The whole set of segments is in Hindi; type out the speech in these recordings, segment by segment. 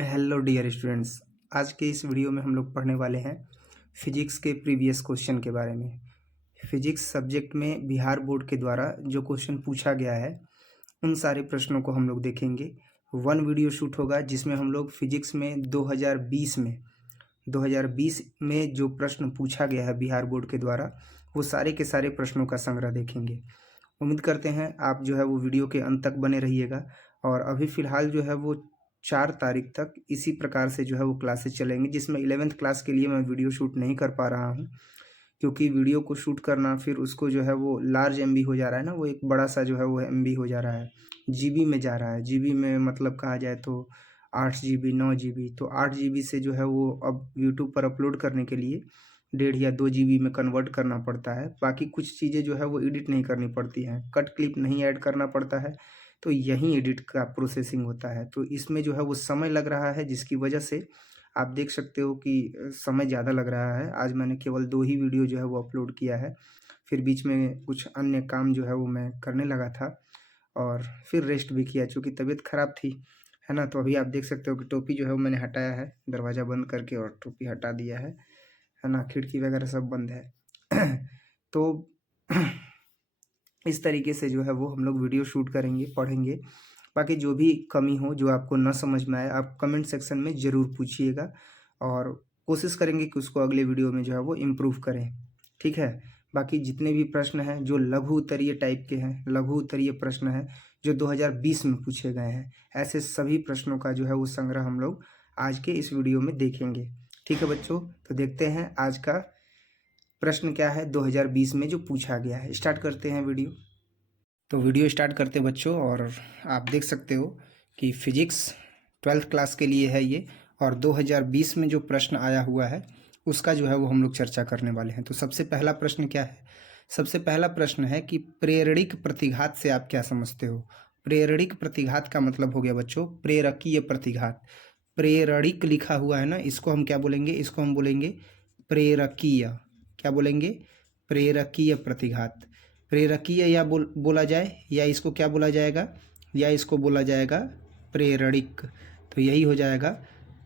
Hello dear students. आज के इस वीडियो में हम लोग पढ़ने वाले हैं फिजिक्स के प्रीवियस क्वेश्चन के बारे में। फिजिक्स सब्जेक्ट में बिहार बोर्ड के द्वारा जो क्वेश्चन पूछा गया है उन सारे प्रश्नों को हम लोग देखेंगे। वन वीडियो शूट होगा जिसमें हम लोग फिजिक्स में 2020 में जो प्रश्न पूछा गया है बिहार बोर्ड के द्वारा वो सारे के सारे प्रश्नों का संग्रह देखेंगे। उम्मीद करते हैं आप जो है वो वीडियो के अंत तक बने रहिएगा। और अभी फ़िलहाल जो है वो 4 तारीख तक इसी प्रकार से जो है वो क्लासेस चलेंगी, जिसमें 11th क्लास के लिए मैं वीडियो शूट नहीं कर पा रहा हूँ क्योंकि वीडियो को शूट करना फिर उसको जो है वो लार्ज एमबी हो जा रहा है ना, वो एक बड़ा सा जो है वो एमबी हो जा रहा है, जीबी में जा रहा है। जीबी में मतलब कहा जाए तो 8 GB 9 GB, तो 8 GB से जो है वो अब यूट्यूब पर अपलोड करने के लिए 1.5 या 2 GB में कन्वर्ट करना पड़ता है। बाकी कुछ चीज़ें जो है वो एडिट नहीं करनी पड़ती हैं, कट क्लिप नहीं ऐड करना पड़ता है, तो यहीं एडिट का प्रोसेसिंग होता है। तो इसमें जो है वो समय लग रहा है, जिसकी वजह से आप देख सकते हो कि समय ज़्यादा लग रहा है। आज मैंने केवल 2 ही वीडियो जो है वो अपलोड किया है, फिर बीच में कुछ अन्य काम जो है वो मैं करने लगा था और फिर रेस्ट भी किया चूँकि तबीयत ख़राब थी, है ना। तो अभी आप देख सकते हो कि टोपी जो है वो मैंने हटाया है, दरवाज़ा बंद करके और टोपी हटा दिया है ना। खिड़की वगैरह सब बंद है तो इस तरीके से जो है वो हम लोग वीडियो शूट करेंगे, पढ़ेंगे। बाकी जो भी कमी हो, जो आपको न समझ में आए, आप कमेंट सेक्शन में ज़रूर पूछिएगा और कोशिश करेंगे कि उसको अगले वीडियो में जो है वो इम्प्रूव करें, ठीक है। बाकी जितने भी प्रश्न हैं जो लघु उत्तरीय टाइप के हैं, लघु उत्तरीय प्रश्न हैं जो 2020 में पूछे गए हैं, ऐसे सभी प्रश्नों का जो है वो संग्रह हम लोग आज के इस वीडियो में देखेंगे, ठीक है बच्चों। तो देखते हैं आज का प्रश्न क्या है 2020 में जो पूछा गया है। स्टार्ट करते हैं वीडियो। तो वीडियो स्टार्ट करते बच्चों, और आप देख सकते हो कि फिजिक्स 12th क्लास के लिए है ये, और 2020 में जो प्रश्न आया हुआ है उसका जो है वो हम लोग चर्चा करने वाले हैं। तो सबसे पहला प्रश्न क्या है? सबसे पहला प्रश्न है कि प्रेरणिक प्रतिघात से आप क्या समझते हो। प्रेरणिक प्रतिघात का मतलब हो गया बच्चों प्रेरकीय प्रतिघात। प्रेरणिक लिखा हुआ है ना, इसको हम क्या बोलेंगे? इसको हम बोलेंगे प्रेरकीय। क्या बोलेंगे? प्रेरकीय प्रतिघात। प्रेरकीय या बोला जाए, या इसको क्या बोला जाएगा? या इसको बोला जाएगा प्रेरणिक। तो यही हो जाएगा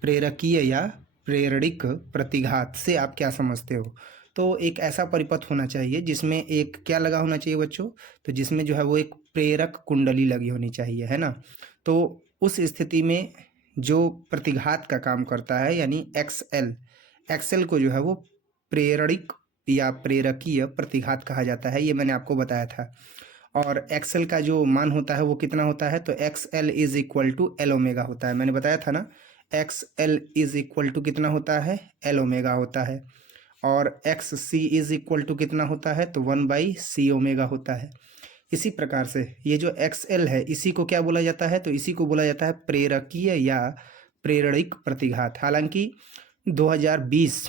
प्रेरकीय या प्रेरणिक प्रतिघात से आप क्या समझते हो। तो एक ऐसा परिपथ होना चाहिए जिसमें एक क्या लगा होना चाहिए बच्चों? तो जिसमें जो है वो एक प्रेरक कुंडली लगी होनी चाहिए, है ना। तो उस स्थिति में जो प्रतिघात का काम करता है यानी एक्सएल, एक्सएल को जो है वो प्रेरणिक या प्रेरकीय प्रतिघात कहा जाता है, ये मैंने आपको बताया था। और एक्सएल का जो मान होता है वो कितना होता है? तो X L is equal to L omega होता है, मैंने बताया था ना। X L is equal to कितना होता है? एल ओमेगा होता है। और X C is equal to कितना होता है? तो 1/c ओमेगा होता है। इसी प्रकार से ये जो एक्स एल है इसी को क्या बोला जाता है? तो इसी को बोला जाता है प्रेरकीय या प्रेरणिक प्रतिघात। हालांकि 2020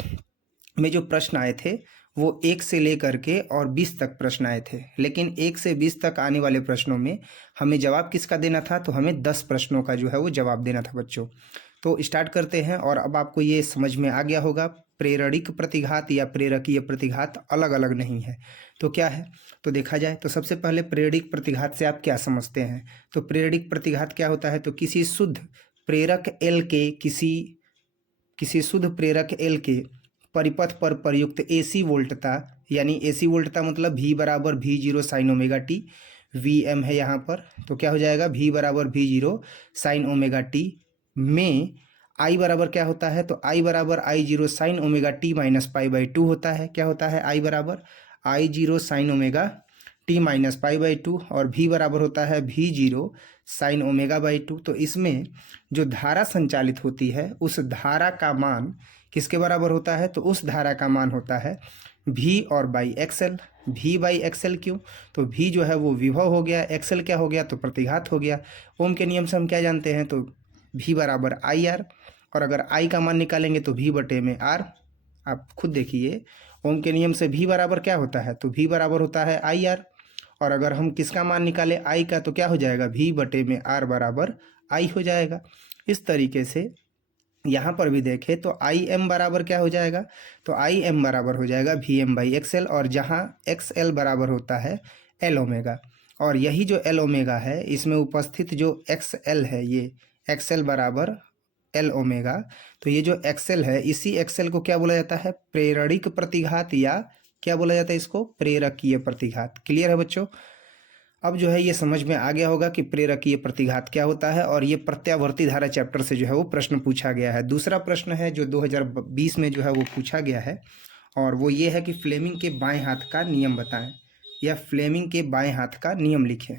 में जो प्रश्न आए थे वो 1 से लेकर के और 20 तक प्रश्न आए थे, लेकिन 1 से 20 तक आने वाले प्रश्नों में हमें जवाब किसका देना था? तो हमें 10 प्रश्नों का जो है वो जवाब देना था बच्चों। तो स्टार्ट करते हैं, और अब आपको ये समझ में आ गया होगा प्रेरणिक प्रतिघात या प्रेरकीय प्रतिघात अलग अलग नहीं है। तो क्या है? तो देखा जाए तो सबसे पहले प्रेरणिक प्रतिघात से आप क्या समझते हैं? तो प्रेरणिक प्रतिघात क्या होता है? तो किसी शुद्ध प्रेरक एल के किसी शुद्ध प्रेरक एल के परिपथ पर प्रयुक्त एसी वोल्टता, यानी एसी वोल्टता मतलब V बराबर V0 sine omega T, Vm है यहाँ पर, तो क्या हो जाएगा? V बराबर V0 साइन ओमेगा टी में I बराबर क्या होता है? तो I बराबर I0 sine omega T minus π/2 होता है। क्या होता है? I बराबर I0 sine omega T minus π/2, और V बराबर होता है V0 साइन ओमेगा/2। तो इसमें जो धारा संचालित होती है उस धारा का मान किसके बराबर होता है? तो उस धारा का मान होता है V और by XL. V by XL क्यों? तो V जो है वो विभव हो गया, एक्सएल क्या हो गया? तो प्रतिघात हो गया। ओम के नियम से हम क्या जानते हैं? तो V बराबर IR, और अगर I का मान निकालेंगे तो V बटे में R। आप खुद देखिए, ओम के नियम से V बराबर क्या होता है? तो V बराबर होता है IR, और अगर हम किसका मान निकालें? I का, तो क्या हो जाएगा? V बटे में R बराबर I हो जाएगा। इस तरीके से यहाँ पर भी देखें तो आई एम बराबर क्या हो जाएगा? तो आई एम बराबर हो जाएगा VM बाई एक्सएल, और जहाँ एक्सएल बराबर होता है एल ओमेगा, और यही जो एल ओमेगा है इसमें उपस्थित जो एक्सएल है, ये एक्सएल बराबर एल ओमेगा। तो ये जो एक्सएल है, इसी एक्सएल को क्या बोला जाता है? प्रेरणिक प्रतिघात, या क्या बोला जाता है इसको? प्रेरकीय प्रतिघात। क्लियर है बच्चों? अब जो है ये समझ में आ गया होगा कि प्रेरकीय प्रतिघात क्या होता है, और ये प्रत्यावर्ती धारा चैप्टर से जो है वो प्रश्न पूछा गया है। दूसरा प्रश्न है जो 2020 में जो है वो पूछा गया है, और वो ये है कि फ्लेमिंग के बाएं हाथ का नियम बताएं, या फ्लेमिंग के बाएं हाथ का नियम लिखें।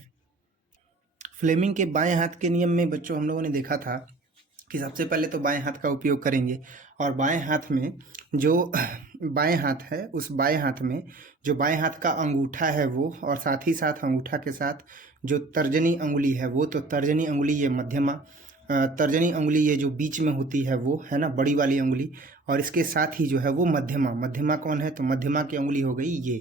फ्लेमिंग के बाएं हाथ के नियम में बच्चों हम लोगों ने देखा था कि सबसे पहले तो बाएं हाथ का उपयोग करेंगे, और बाएं हाथ में जो बाएं हाथ है, उस बाएं हाथ में जो बाएं हाथ का अंगूठा है वो, और साथ ही साथ अंगूठा के साथ जो तर्जनी अंगुली है वो, तो तर्जनी अंगुली ये मध्यमा, तर्जनी अंगुली ये जो बीच में होती है वो है ना, बड़ी वाली अंगुली, और इसके साथ ही जो है वो मध्यमा। मध्यमा कौन है? तो मध्यमा की अंगुली हो गई ये,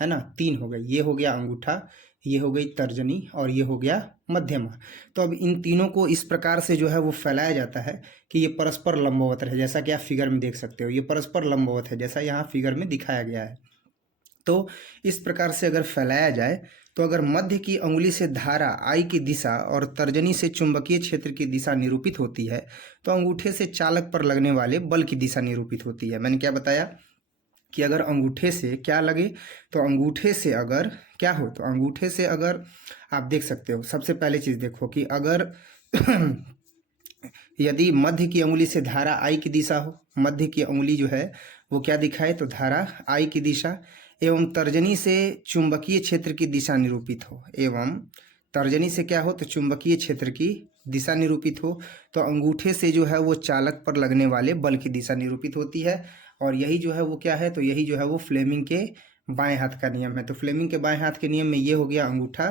है ना, 3 हो गई। ये हो गया अंगूठा, ये हो गई तर्जनी, और ये हो गया मध्यमा। तो अब इन तीनों को इस प्रकार से जो है वो फैलाया जाता है कि ये परस्पर लंबवत है, जैसा कि आप फिगर में देख सकते हो, ये परस्पर लंबवत है जैसा यहाँ फिगर में दिखाया गया है। तो इस प्रकार से अगर फैलाया जाए, तो अगर मध्य की अंगुली से धारा आई की दिशा और तर्जनी से चुंबकीय क्षेत्र की दिशा निरूपित होती है, तो अंगूठे से चालक पर लगने वाले बल की दिशा निरूपित होती है। मैंने क्या बताया कि अगर अंगूठे से क्या लगे, तो अंगूठे से अगर क्या हो, तो अंगूठे से अगर आप देख सकते हो, सबसे पहले चीज़ देखो कि अगर यदि मध्य की अंगुली से धारा आई की दिशा हो, मध्य की अंगुली जो है वो क्या दिखाए, तो धारा आई की दिशा, एवं तर्जनी से चुंबकीय क्षेत्र की दिशा निरूपित हो, एवं तर्जनी से क्या हो, तो चुंबकीय क्षेत्र की दिशा निरूपित हो, तो अंगूठे से जो है वो चालक पर लगने वाले बल की दिशा निरूपित होती है। और यही जो है वो क्या है, तो यही जो है वो फ्लेमिंग के बाएं हाथ का नियम है। तो फ्लेमिंग के बाएं हाथ के नियम में ये हो गया अंगूठा,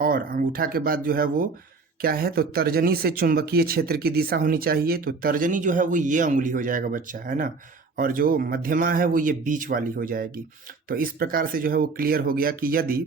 और अंगूठा के बाद जो है वो क्या है, तो तर्जनी से चुंबकीय क्षेत्र की दिशा होनी चाहिए। तो तर्जनी जो है वो ये अंगुली हो जाएगा बच्चा, है ना, और जो मध्यमा है वो ये बीच वाली हो जाएगी। तो इस प्रकार से जो है वो क्लियर हो गया कि यदि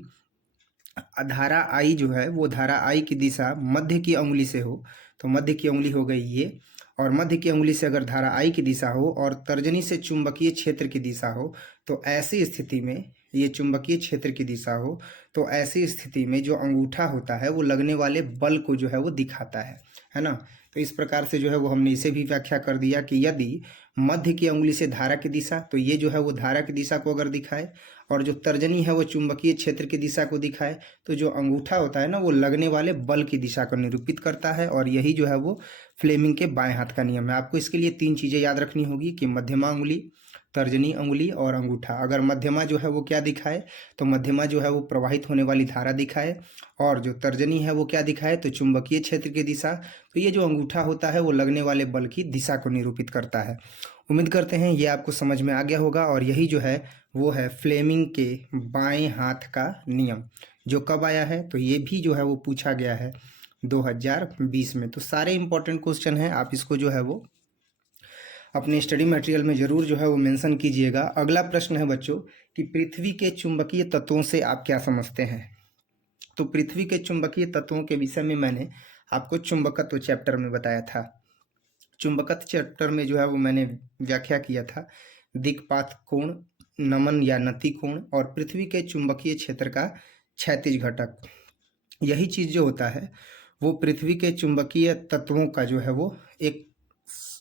धारा आई जो है वो धारा आई की दिशा मध्य की अंगुली से हो, तो मध्य की अंगुली हो गई ये, और मध्य की अंगुली से अगर धारा आई की दिशा हो और तर्जनी से चुंबकीय क्षेत्र की दिशा हो, तो ऐसी स्थिति में ये चुंबकीय क्षेत्र की दिशा हो, तो ऐसी स्थिति में जो अंगूठा होता है वो लगने वाले बल को जो है वो दिखाता है ना। तो इस प्रकार से जो है वो हमने इसे भी व्याख्या कर दिया कि यदि मध्य की अंगुली से धारा की दिशा, तो ये जो है वो धारा की दिशा को अगर दिखाए, और जो तर्जनी है वो चुंबकीय क्षेत्र की दिशा को दिखाए, तो जो अंगूठा होता है ना वो लगने वाले बल की दिशा को निरूपित करता है। और यही जो है वो फ्लेमिंग के बाएं हाथ का नियम है। आपको इसके लिए 3 चीज़ें याद रखनी होगी कि मध्यमा अंगुली, तर्जनी अंगुली और अंगूठा। अगर मध्यमा जो है वो क्या दिखाए, तो मध्यमा जो है वो प्रवाहित होने वाली धारा दिखाए, और जो तर्जनी है वो क्या दिखाए, तो चुंबकीय क्षेत्र की दिशा। तो ये जो अंगूठा होता है वो लगने वाले बल की दिशा को निरूपित करता है। उम्मीद करते हैं ये आपको समझ में आ गया होगा, और यही जो है वो है फ्लेमिंग के बाएं हाथ का नियम, जो कब आया है, तो ये भी जो है वो पूछा गया है 2020 में। तो सारे इंपॉर्टेंट क्वेश्चन हैं, आप इसको जो है वो अपने स्टडी मटेरियल में ज़रूर जो है वो मेंशन कीजिएगा। अगला प्रश्न है बच्चों कि पृथ्वी के चुंबकीय तत्वों से आप क्या समझते हैं। तो पृथ्वी के चुंबकीय तत्वों के विषय में मैंने आपको चुंबकत्व चैप्टर में बताया था। चुंबकत्व चैप्टर में जो है वो मैंने व्याख्या किया था दिक्पात कोण, नमन या नति कोण, और पृथ्वी के चुंबकीय क्षेत्र का क्षैतिज घटक। यही चीज़ जो होता है वो पृथ्वी के चुंबकीय तत्वों का जो है वो एक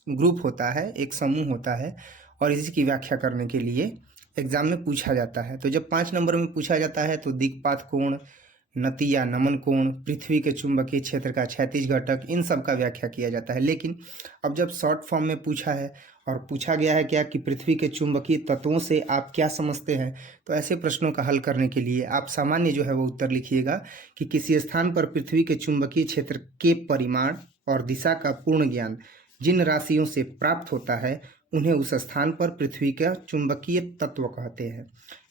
ग्रुप होता है, एक समूह होता है, और इसी की व्याख्या करने के लिए एग्जाम में पूछा जाता है। तो जब 5 नंबर में पूछा जाता है तो दिक्पात कोण, नति या नमन कोण, पृथ्वी के चुंबकीय क्षेत्र का क्षैतिज घटक, इन सब का व्याख्या किया जाता है। लेकिन अब जब शॉर्ट फॉर्म में पूछा है और पूछा गया है क्या कि पृथ्वी के चुंबकीय तत्वों से आप क्या समझते हैं, तो ऐसे प्रश्नों का हल करने के लिए आप सामान्य जो है वो उत्तर लिखिएगा कि किसी स्थान पर पृथ्वी के चुंबकीय क्षेत्र के परिमाण और दिशा का पूर्ण ज्ञान जिन राशियों से प्राप्त होता है उन्हें उस स्थान पर पृथ्वी का चुंबकीय तत्व कहते हैं।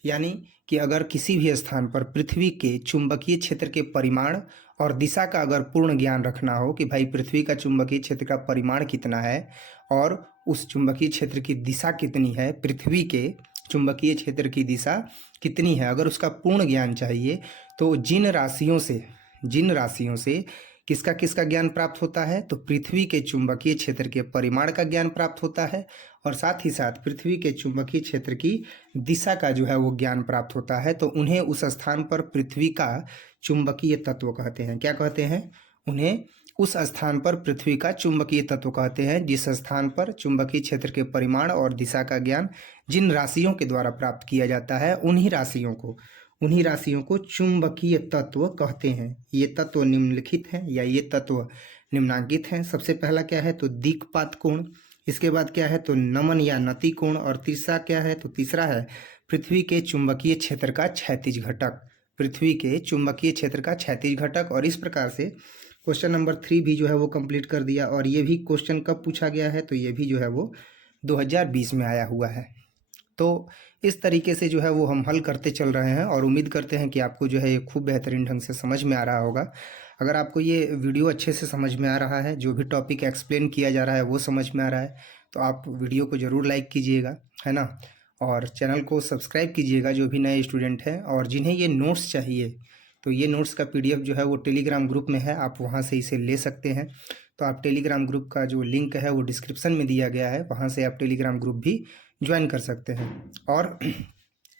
यानी कि अगर किसी भी स्थान पर पृथ्वी के चुंबकीय क्षेत्र के परिमाण और दिशा का अगर पूर्ण ज्ञान रखना हो कि भाई पृथ्वी का चुंबकीय क्षेत्र का परिमाण कितना है और उस चुंबकीय क्षेत्र की दिशा कितनी है, पृथ्वी के चुंबकीय क्षेत्र की दिशा कितनी है, अगर उसका पूर्ण ज्ञान चाहिए तो जिन राशियों से किसका किसका ज्ञान प्राप्त होता है, तो पृथ्वी के चुंबकीय क्षेत्र के परिमाण का ज्ञान प्राप्त होता है, और साथ ही साथ पृथ्वी के चुंबकीय क्षेत्र की दिशा का जो है वो ज्ञान प्राप्त होता है। तो उन्हें उस स्थान पर पृथ्वी का चुंबकीय तत्व कहते हैं। क्या कहते हैं? उन्हें उस स्थान पर पृथ्वी का चुंबकीय तत्व कहते हैं जिस स्थान पर चुंबकीय क्षेत्र के परिमाण और दिशा का ज्ञान जिन राशियों के द्वारा प्राप्त किया जाता है उन्हीं राशियों को चुंबकीय तत्व कहते हैं। ये तत्व निम्नलिखित हैं या ये तत्व निम्नांकित हैं। सबसे पहला क्या है तो दिक्पात कोण, इसके बाद क्या है तो नमन या नति कोण, और तीसरा क्या है तो तीसरा है पृथ्वी के चुंबकीय क्षेत्र का क्षैतिज घटक, पृथ्वी के चुंबकीय क्षेत्र का क्षैतिज घटक। और इस प्रकार से क्वेश्चन नंबर 3 भी जो है वो कंप्लीट कर दिया। और ये भी क्वेश्चन कब पूछा गया है तो ये भी जो है वो 2020 में आया हुआ है। तो इस तरीके से जो है वो हम हल करते चल रहे हैं और उम्मीद करते हैं कि आपको जो है ये खूब बेहतरीन ढंग से समझ में आ रहा होगा। अगर आपको ये वीडियो अच्छे से समझ में आ रहा है, जो भी टॉपिक एक्सप्लेन किया जा रहा है वो समझ में आ रहा है, तो आप वीडियो को ज़रूर लाइक कीजिएगा, है ना। और चैनल को सब्सक्राइब कीजिएगा जो भी नए स्टूडेंट हैं। और जिन्हें ये नोट्स चाहिए तो ये नोट्स का PDF जो है वो टेलीग्राम ग्रुप में है, आप वहाँ से इसे ले सकते हैं। तो आप टेलीग्राम ग्रुप का जो लिंक है वो डिस्क्रिप्शन में दिया गया है, वहाँ से आप टेलीग्राम ग्रुप भी ज्वाइन कर सकते हैं। और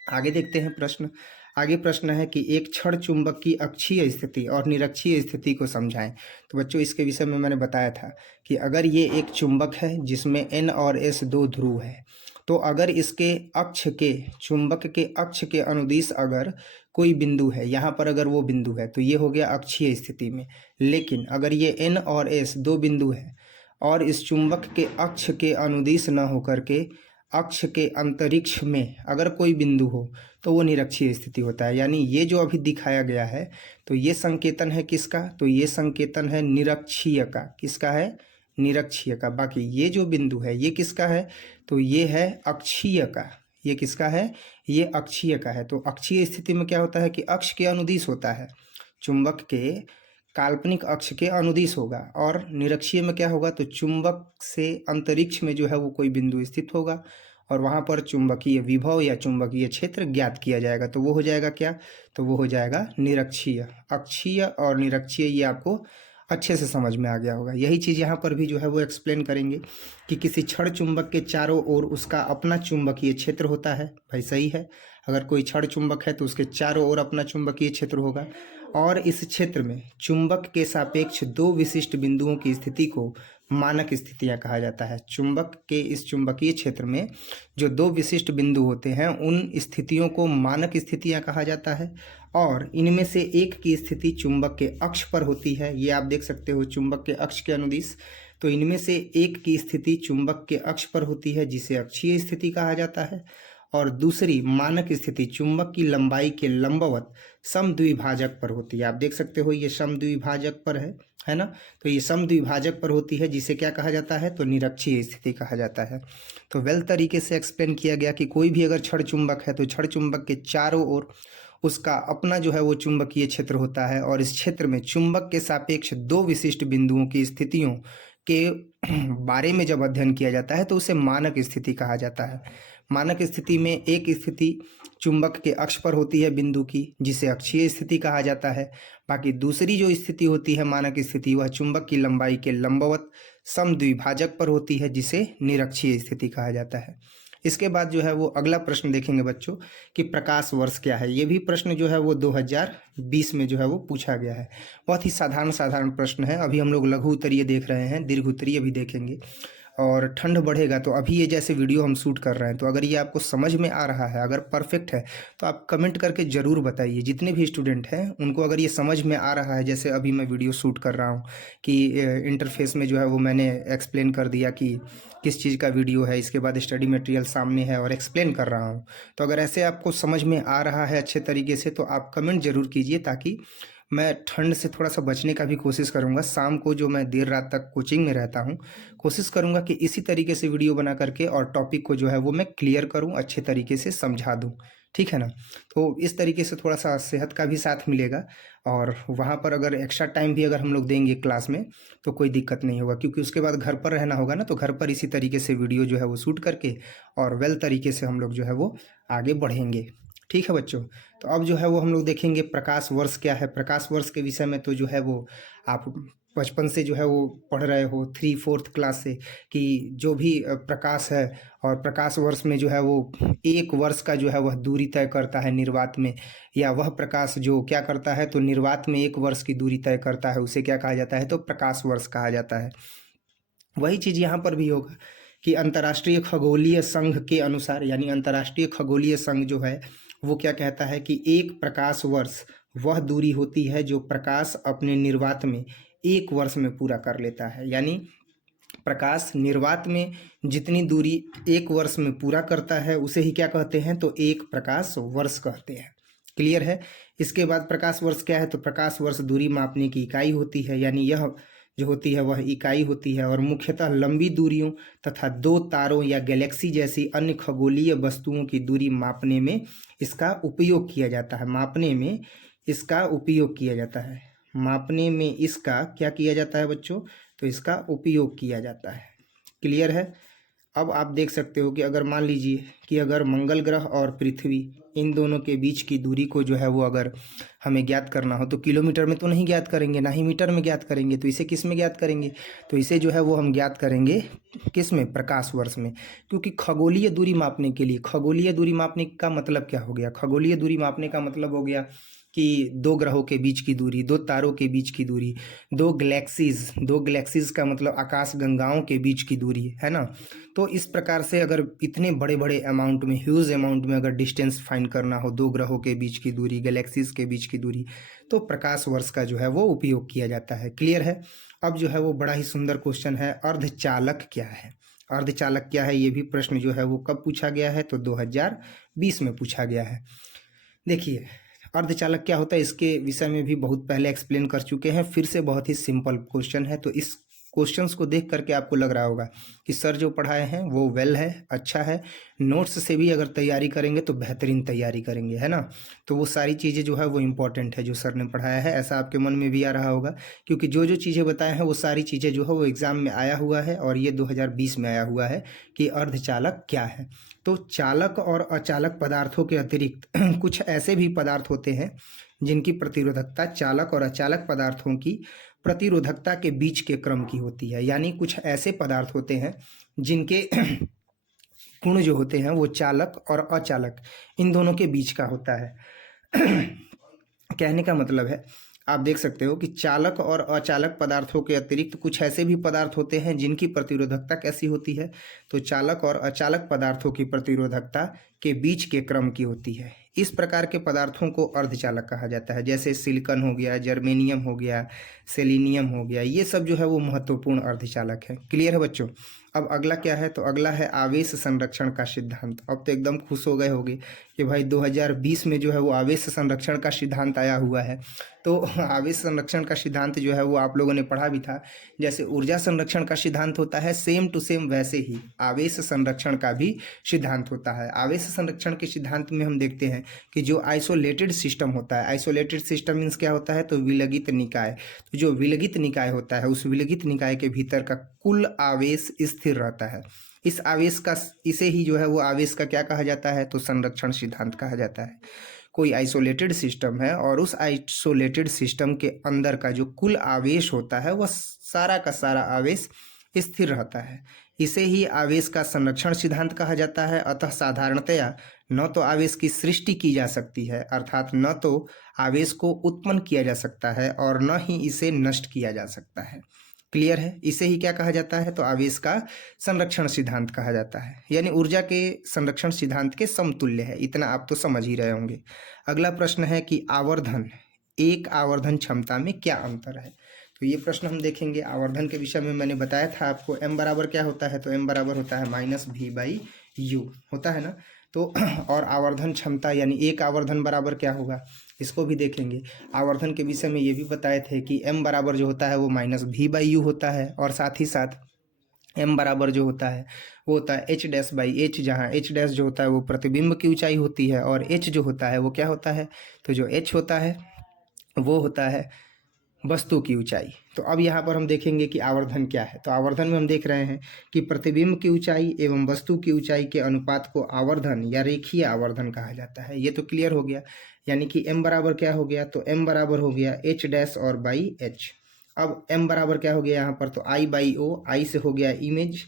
आगे देखते हैं प्रश्न। आगे प्रश्न है कि एक क्षण चुंबक की अक्षीय स्थिति और निरक्षीय स्थिति को समझाएं। तो बच्चों इसके विषय में मैंने बताया था कि अगर ये एक चुंबक है जिसमें N और S दो ध्रुव है, तो अगर इसके अक्ष के चुंबक के अक्ष के अनुदिश अगर कोई बिंदु है, यहाँ पर अगर वो बिंदु है तो ये हो गया अक्षीय स्थिति में। लेकिन अगर ये N और S दो बिंदु है और इस चुंबक के अक्ष के अनुदिश न होकर के अक्ष के अंतरिक्ष में अगर कोई बिंदु हो तो वो निरक्षीय स्थिति होता है। यानी ये जो अभी दिखाया गया है तो ये संकेतन है किसका, तो ये संकेतन है निरक्षीय का। किसका है, निरक्षीय का। बाकी ये जो बिंदु है ये किसका है, तो ये है अक्षीय का। ये किसका है, ये अक्षीय का है। तो अक्षीय स्थिति में क्या होता है कि अक्ष के अनुदिश होता है, चुंबक के काल्पनिक अक्ष के अनुदिश होगा। और निरक्षीय में क्या होगा, तो चुंबक से अंतरिक्ष में जो है वो कोई बिंदु स्थित होगा और वहाँ पर चुंबकीय विभव या चुंबकीय क्षेत्र ज्ञात किया जाएगा। तो वो हो जाएगा क्या, तो वो हो जाएगा निरक्षीय। अक्षीय और निरक्षीय ये आपको अच्छे से समझ में आ गया होगा। यही चीज़ यहाँ पर भी जो है वो एक्सप्लेन करेंगे कि किसी क्षण चुंबक के चारों ओर उसका अपना चुंबकीय क्षेत्र होता है। भाई सही है, अगर कोई क्षण चुंबक है तो उसके चारों ओर अपना चुंबकीय क्षेत्र होगा और इस क्षेत्र में चुंबक के सापेक्ष दो विशिष्ट बिंदुओं की स्थिति को मानक स्थितियां कहा जाता है। चुंबक के इस चुंबकीय क्षेत्र में जो दो विशिष्ट बिंदु होते हैं उन स्थितियों को मानक स्थितियां कहा जाता है। और इनमें से एक की स्थिति चुंबक के अक्ष पर होती है, ये आप देख सकते हो चुंबक के अक्ष के अनुदिश। तो इनमें से एक की स्थिति चुंबक के अक्ष पर होती है जिसे अक्षीय स्थिति कहा जाता है, और दूसरी मानक स्थिति चुंबक की लंबाई के लंबवत समद्विभाजक पर होती है। आप देख सकते हो ये समद्विभाजक पर है ना। तो ये समद्विभाजक पर होती है जिसे क्या कहा जाता है, तो निरक्षीय स्थिति कहा जाता है। तो वेल तरीके से एक्सप्लेन किया गया कि कोई भी अगर क्षण चुंबक है तो क्षण चुंबक के चारों ओर उसका अपना जो है वो चुंबकीय क्षेत्र होता है और इस क्षेत्र में चुंबक के सापेक्ष दो विशिष्ट बिंदुओं की स्थितियों के बारे में जब अध्ययन किया जाता है तो उसे मानक स्थिति कहा जाता है। मानक स्थिति में एक स्थिति चुंबक के अक्ष पर होती है बिंदु की जिसे अक्षीय स्थिति कहा जाता है। बाकी दूसरी जो स्थिति होती है मानक स्थिति वह चुंबक की लंबाई के लंबवत समद्विभाजक पर होती है जिसे निरक्षीय स्थिति कहा जाता है। इसके बाद जो है वो अगला प्रश्न देखेंगे बच्चों कि प्रकाश वर्ष क्या है। ये भी प्रश्न जो है वो 2020 में जो है वो पूछा गया है। बहुत ही साधारण प्रश्न है। अभी हम लोग लघु उत्तरीय देख रहे हैं, दीर्घ उत्तरीय भी देखेंगे। और ठंड बढ़ेगा तो अभी ये जैसे वीडियो हम शूट कर रहे हैं, तो अगर ये आपको समझ में आ रहा है, अगर परफेक्ट है तो आप कमेंट करके ज़रूर बताइए। जितने भी स्टूडेंट हैं उनको अगर ये समझ में आ रहा है, जैसे अभी मैं वीडियो शूट कर रहा हूँ कि इंटरफेस में जो है वो मैंने एक्सप्लेन कर दिया कि किस चीज़ का वीडियो है, इसके बाद स्टडी मटेरियल सामने है और एक्सप्लेन कर रहा हूँ। तो अगर ऐसे आपको समझ में आ रहा है अच्छे तरीके से तो आप कमेंट ज़रूर कीजिए, ताकि मैं ठंड से थोड़ा सा बचने का भी कोशिश करूंगा। शाम को जो मैं देर रात तक कोचिंग में रहता हूं, कोशिश करूंगा कि इसी तरीके से वीडियो बना करके और टॉपिक को जो है वो मैं क्लियर करूं, अच्छे तरीके से समझा दूं। ठीक है ना। तो इस तरीके से थोड़ा सा सेहत का भी साथ मिलेगा और वहाँ पर अगर एक्स्ट्रा टाइम भी अगर हम लोग देंगे क्लास में तो कोई दिक्कत नहीं होगा, क्योंकि उसके बाद घर पर रहना होगा ना। तो घर पर इसी तरीके से वीडियो जो है वो शूट करके और वेल तरीके से हम लोग जो है वो आगे बढ़ेंगे। ठीक है बच्चों। तो अब जो है वो हम लोग देखेंगे प्रकाश वर्ष क्या है। प्रकाश वर्ष के विषय में तो जो है वो आप बचपन से जो है वो पढ़ रहे हो 3-4 क्लास से, कि जो भी प्रकाश है और प्रकाश वर्ष में जो है वो 1 वर्ष का जो है वह दूरी तय करता है निर्वात में, या वह प्रकाश जो क्या करता है तो निर्वात में 1 वर्ष की दूरी तय करता है, उसे क्या कहा जाता है तो प्रकाश वर्ष कहा जाता है। वही चीज़ यहाँ पर भी होगा कि अंतर्राष्ट्रीय खगोलीय संघ के अनुसार, यानी अंतर्राष्ट्रीय खगोलीय संघ जो है वो क्या कहता है कि 1 प्रकाश वर्ष वह दूरी होती है जो प्रकाश अपने निर्वात में 1 वर्ष में पूरा कर लेता है। यानी प्रकाश निर्वात में जितनी दूरी 1 वर्ष में पूरा करता है उसे ही क्या कहते हैं तो 1 प्रकाश वर्ष कहते हैं। क्लियर है। इसके बाद प्रकाश वर्ष क्या है तो प्रकाश वर्ष दूरी मापने की इकाई होती है, यानी यह जो होती है वह इकाई होती है, और मुख्यतः लंबी दूरियों तथा 2 तारों या गैलेक्सी जैसी अन्य खगोलीय वस्तुओं की दूरी मापने में इसका उपयोग किया जाता है। मापने में इसका उपयोग किया जाता है। मापने में इसका क्या किया जाता है बच्चों, तो इसका उपयोग किया जाता है। क्लियर है। अब आप देख सकते हो कि अगर मान लीजिए कि अगर मंगल ग्रह और पृथ्वी इन दोनों के बीच की दूरी को जो है वो अगर हमें ज्ञात करना हो तो किलोमीटर में तो नहीं ज्ञात करेंगे, ना ही मीटर में ज्ञात करेंगे, तो इसे किस में ज्ञात करेंगे, तो इसे जो है वो हम ज्ञात करेंगे किस में, प्रकाश वर्ष में। क्योंकि खगोलीय दूरी मापने के लिए, खगोलीय दूरी मापने का मतलब क्या हो गया, खगोलीय दूरी मापने का मतलब हो गया कि 2 ग्रहों के बीच की दूरी, 2 तारों के बीच की दूरी, 2 गैलेक्सीज का मतलब आकाश गंगाओं के बीच की दूरी है ना। तो इस प्रकार से अगर इतने बड़े बड़े अमाउंट में, ह्यूज अमाउंट में अगर डिस्टेंस फाइंड करना हो, 2 ग्रहों के बीच की दूरी, गैलेक्सीज के बीच की दूरी, तो प्रकाश वर्ष का जो है वो उपयोग किया जाता है। क्लियर है। अब जो है वो बड़ा ही सुंदर क्वेश्चन है, अर्धचालक क्या है। अर्धचालक क्या है ये भी प्रश्न जो है वो कब पूछा गया है तो 2020 में पूछा गया है। देखिए अर्धचालक क्या होता है इसके विषय में भी बहुत पहले एक्सप्लेन कर चुके हैं, फिर से बहुत ही सिंपल क्वेश्चन है। तो इस क्वेश्चंस को देख करके आपको लग रहा होगा कि सर जो पढ़ाए हैं वो वेल है, अच्छा है। नोट्स से भी अगर तैयारी करेंगे तो बेहतरीन तैयारी करेंगे, है ना। तो वो सारी चीज़ें जो है वो इम्पोर्टेंट है जो सर ने पढ़ाया है, ऐसा आपके मन में भी आ रहा होगा, क्योंकि जो जो चीज़ें बताए हैं वो सारी चीज़ें जो है वो एग्ज़ाम में आया हुआ है, और ये 2020 में आया हुआ है कि अर्धचालक क्या है। तो चालक और अचालक पदार्थों के अतिरिक्त कुछ ऐसे भी पदार्थ होते हैं जिनकी प्रतिरोधकता चालक और अचालक पदार्थों की प्रतिरोधकता के बीच के क्रम की होती है। यानी कुछ ऐसे पदार्थ होते हैं जिनके गुण जो होते हैं वो चालक और अचालक इन दोनों के बीच का होता है। कहने का मतलब है, आप देख सकते हो कि चालक और अचालक पदार्थों के अतिरिक्त कुछ ऐसे भी पदार्थ होते हैं जिनकी प्रतिरोधकता कैसी होती है, तो चालक और अचालक पदार्थों की प्रतिरोधकता के बीच के क्रम की होती है। इस प्रकार के पदार्थों को अर्धचालक कहा जाता है। जैसे सिलिकॉन हो गया, जर्मेनियम हो गया, सेलेनियम हो गया, ये सब जो है वो महत्वपूर्ण अर्धचालक है। क्लियर है बच्चों। अब अगला क्या है तो अगला है आवेश संरक्षण का सिद्धांत। अब तो एकदम खुश हो गए होंगे कि भाई 2020 में जो है वो आवेश संरक्षण का सिद्धांत आया हुआ है। तो आवेश संरक्षण का सिद्धांत जो है वो आप लोगों ने पढ़ा भी था। जैसे ऊर्जा संरक्षण का सिद्धांत होता है सेम टू सेम, वैसे ही आवेश संरक्षण का भी सिद्धांत होता है। आवेश संरक्षण के सिद्धांत में हम देखते हैं कि जो आइसोलेटेड सिस्टम होता है, आइसोलेटेड सिस्टम मीन्स क्या होता है तो विलगित निकाय। तो जो विलगित निकाय होता है उस विलगित निकाय के भीतर का कुल आवेश स्थिर रहता है। इस आवेश का, इसे ही जो है वो आवेश का क्या कहा जाता है तो संरक्षण सिद्धांत कहा जाता है। कोई आइसोलेटेड सिस्टम है और उस आइसोलेटेड सिस्टम के अंदर का जो कुल आवेश होता है वह सारा का सारा आवेश स्थिर रहता है। इसे ही आवेश का संरक्षण सिद्धांत कहा जाता है। अतः साधारणतया न तो आवेश की सृष्टि की जा सकती है, अर्थात न तो आवेश को उत्पन्न किया जा सकता है और न ही इसे नष्ट किया जा सकता है। क्लियर है। इसे ही क्या कहा जाता है तो आवेश का संरक्षण सिद्धांत कहा जाता है, यानी ऊर्जा के संरक्षण सिद्धांत के समतुल्य है। इतना आप तो समझ ही रहे होंगे। अगला प्रश्न है कि आवर्धन, एक आवर्धन क्षमता में क्या अंतर है। तो ये प्रश्न हम देखेंगे। आवर्धन के विषय में मैंने बताया था आपको, m बराबर क्या होता है तो m बराबर होता है -v/u होता है ना। तो और आवर्धन क्षमता यानी एक आवर्धन बराबर क्या होगा इसको भी देखेंगे। आवर्धन के विषय में ये भी बताए थे कि m बराबर जो होता है वो -v/u होता है, और साथ ही साथ m बराबर जो होता है वो होता है h'/h, जहाँ h' जो होता है वो प्रतिबिंब की ऊंचाई होती है, और h जो होता है वो क्या होता है तो जो h होता है वो होता है वस्तु की ऊंचाई। तो अब यहाँ पर हम देखेंगे कि आवर्धन क्या है। तो आवर्धन में हम देख रहे हैं कि प्रतिबिंब की ऊंचाई एवं वस्तु की ऊंचाई के अनुपात को आवर्धन या रेखीय आवर्धन कहा जाता है। ये तो क्लियर हो गया। यानी कि m बराबर क्या हो गया तो m बराबर हो गया h' और/h, अब m बराबर क्या हो गया यहाँ पर, तो I/O, I से हो गया इमेज,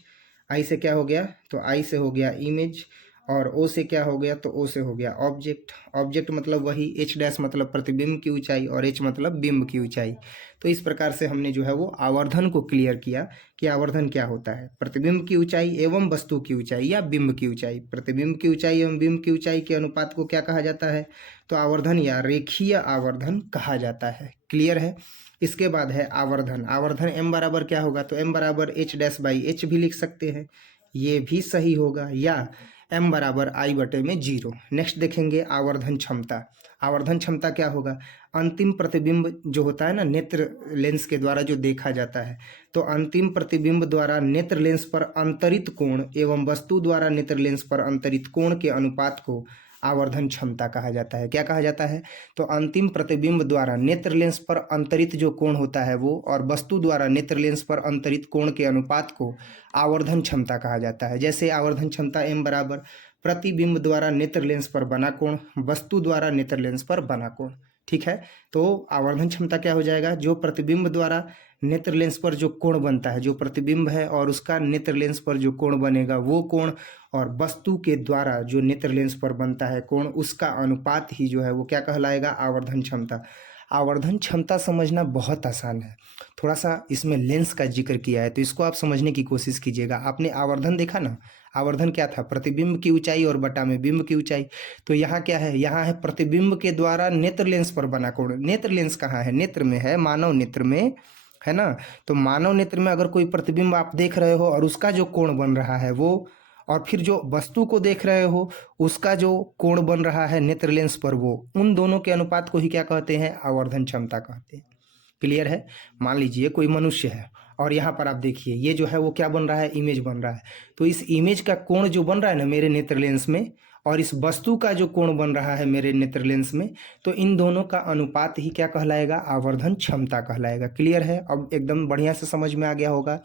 I से क्या हो गया, तो I से हो गया इमेज, और O से क्या हो गया, तो O से हो गया ऑब्जेक्ट। ऑब्जेक्ट मतलब वही, H डैश मतलब प्रतिबिंब की ऊंचाई और H मतलब बिंब की ऊंचाई। तो इस प्रकार से हमने जो है वो आवर्धन को क्लियर किया कि आवर्धन क्या होता है, प्रतिबिंब की ऊंचाई एवं वस्तु की ऊंचाई या बिंब की ऊंचाई। प्रतिबिंब की ऊंचाई एवं बिंब की ऊंचाई के अनुपात को क्या कहा जाता है, तो आवर्धन या रेखीय आवर्धन कहा जाता है। क्लियर है। इसके बाद है आवर्धन। आवर्धन m बराबर क्या होगा, तो m बराबर H डैश बाई H भी लिख सकते हैं, ये भी सही होगा, या m बराबर I बटे में 0। नेक्स्ट देखेंगे आवर्धन क्षमता। आवर्धन क्षमता क्या होगा, अंतिम प्रतिबिंब जो होता है ना नेत्र लेंस के द्वारा जो देखा जाता है, तो अंतिम प्रतिबिंब द्वारा नेत्र लेंस पर अंतरित कोण एवं वस्तु द्वारा नेत्र लेंस पर अंतरित कोण के अनुपात को आवर्धन क्षमता कहा जाता है। क्या कहा जाता है, तो अंतिम प्रतिबिंब द्वारा नेत्र लेंस पर अंतरित जो कोण होता है वो, और वस्तु द्वारा नेत्र लेंस पर अंतरित कोण के अनुपात को आवर्धन क्षमता कहा जाता है। जैसे आवर्धन क्षमता m बराबर प्रतिबिंब द्वारा नेत्र लेंस पर बना कोण, वस्तु द्वारा नेत्र लेंस पर बना कोण। ठीक है, तो आवर्धन क्षमता क्या हो जाएगा, जो प्रतिबिंब द्वारा नेत्र लेंस पर जो कोण बनता है, जो प्रतिबिंब है और उसका नेत्र लेंस पर जो कोण बनेगा वो कोण, और वस्तु के द्वारा जो नेत्र लेंस पर बनता है कोण, उसका अनुपात ही जो है वो क्या कहलाएगा, आवर्धन क्षमता। आवर्धन क्षमता समझना बहुत आसान है, थोड़ा सा इसमें लेंस का जिक्र किया है तो इसको आप समझने की कोशिश कीजिएगा। आपने आवर्धन देखा ना, आवर्धन क्या था, प्रतिबिंब की ऊंचाई और बटा में बिंब की ऊंचाई। तो यहाँ क्या है, यहाँ है प्रतिबिंब के द्वारा नेत्र लेंस पर बना कोण। नेत्र लेंस कहाँ है, नेत्र में है, मानव नेत्र में है ना। तो मानव नेत्र में अगर कोई प्रतिबिंब आप देख रहे हो और उसका जो कोण बन रहा है वो, और फिर जो वस्तु को देख रहे हो उसका जो कोण बन रहा है नेत्र लेंस पर वो, उन दोनों के अनुपात को ही क्या कहते हैं, आवर्धन क्षमता कहते हैं। क्लियर है। मान लीजिए कोई मनुष्य है और यहाँ पर आप देखिए ये जो है वो क्या बन रहा है, इमेज बन रहा है। तो इस इमेज का कोण जो बन रहा है ना मेरे नेत्र लेंस में, और इस वस्तु का जो कोण बन रहा है मेरे नेत्र लेंस में, तो इन दोनों का अनुपात ही क्या कहलाएगा, आवर्धन क्षमता कहलाएगा। क्लियर है। अब एकदम बढ़िया से समझ में आ गया होगा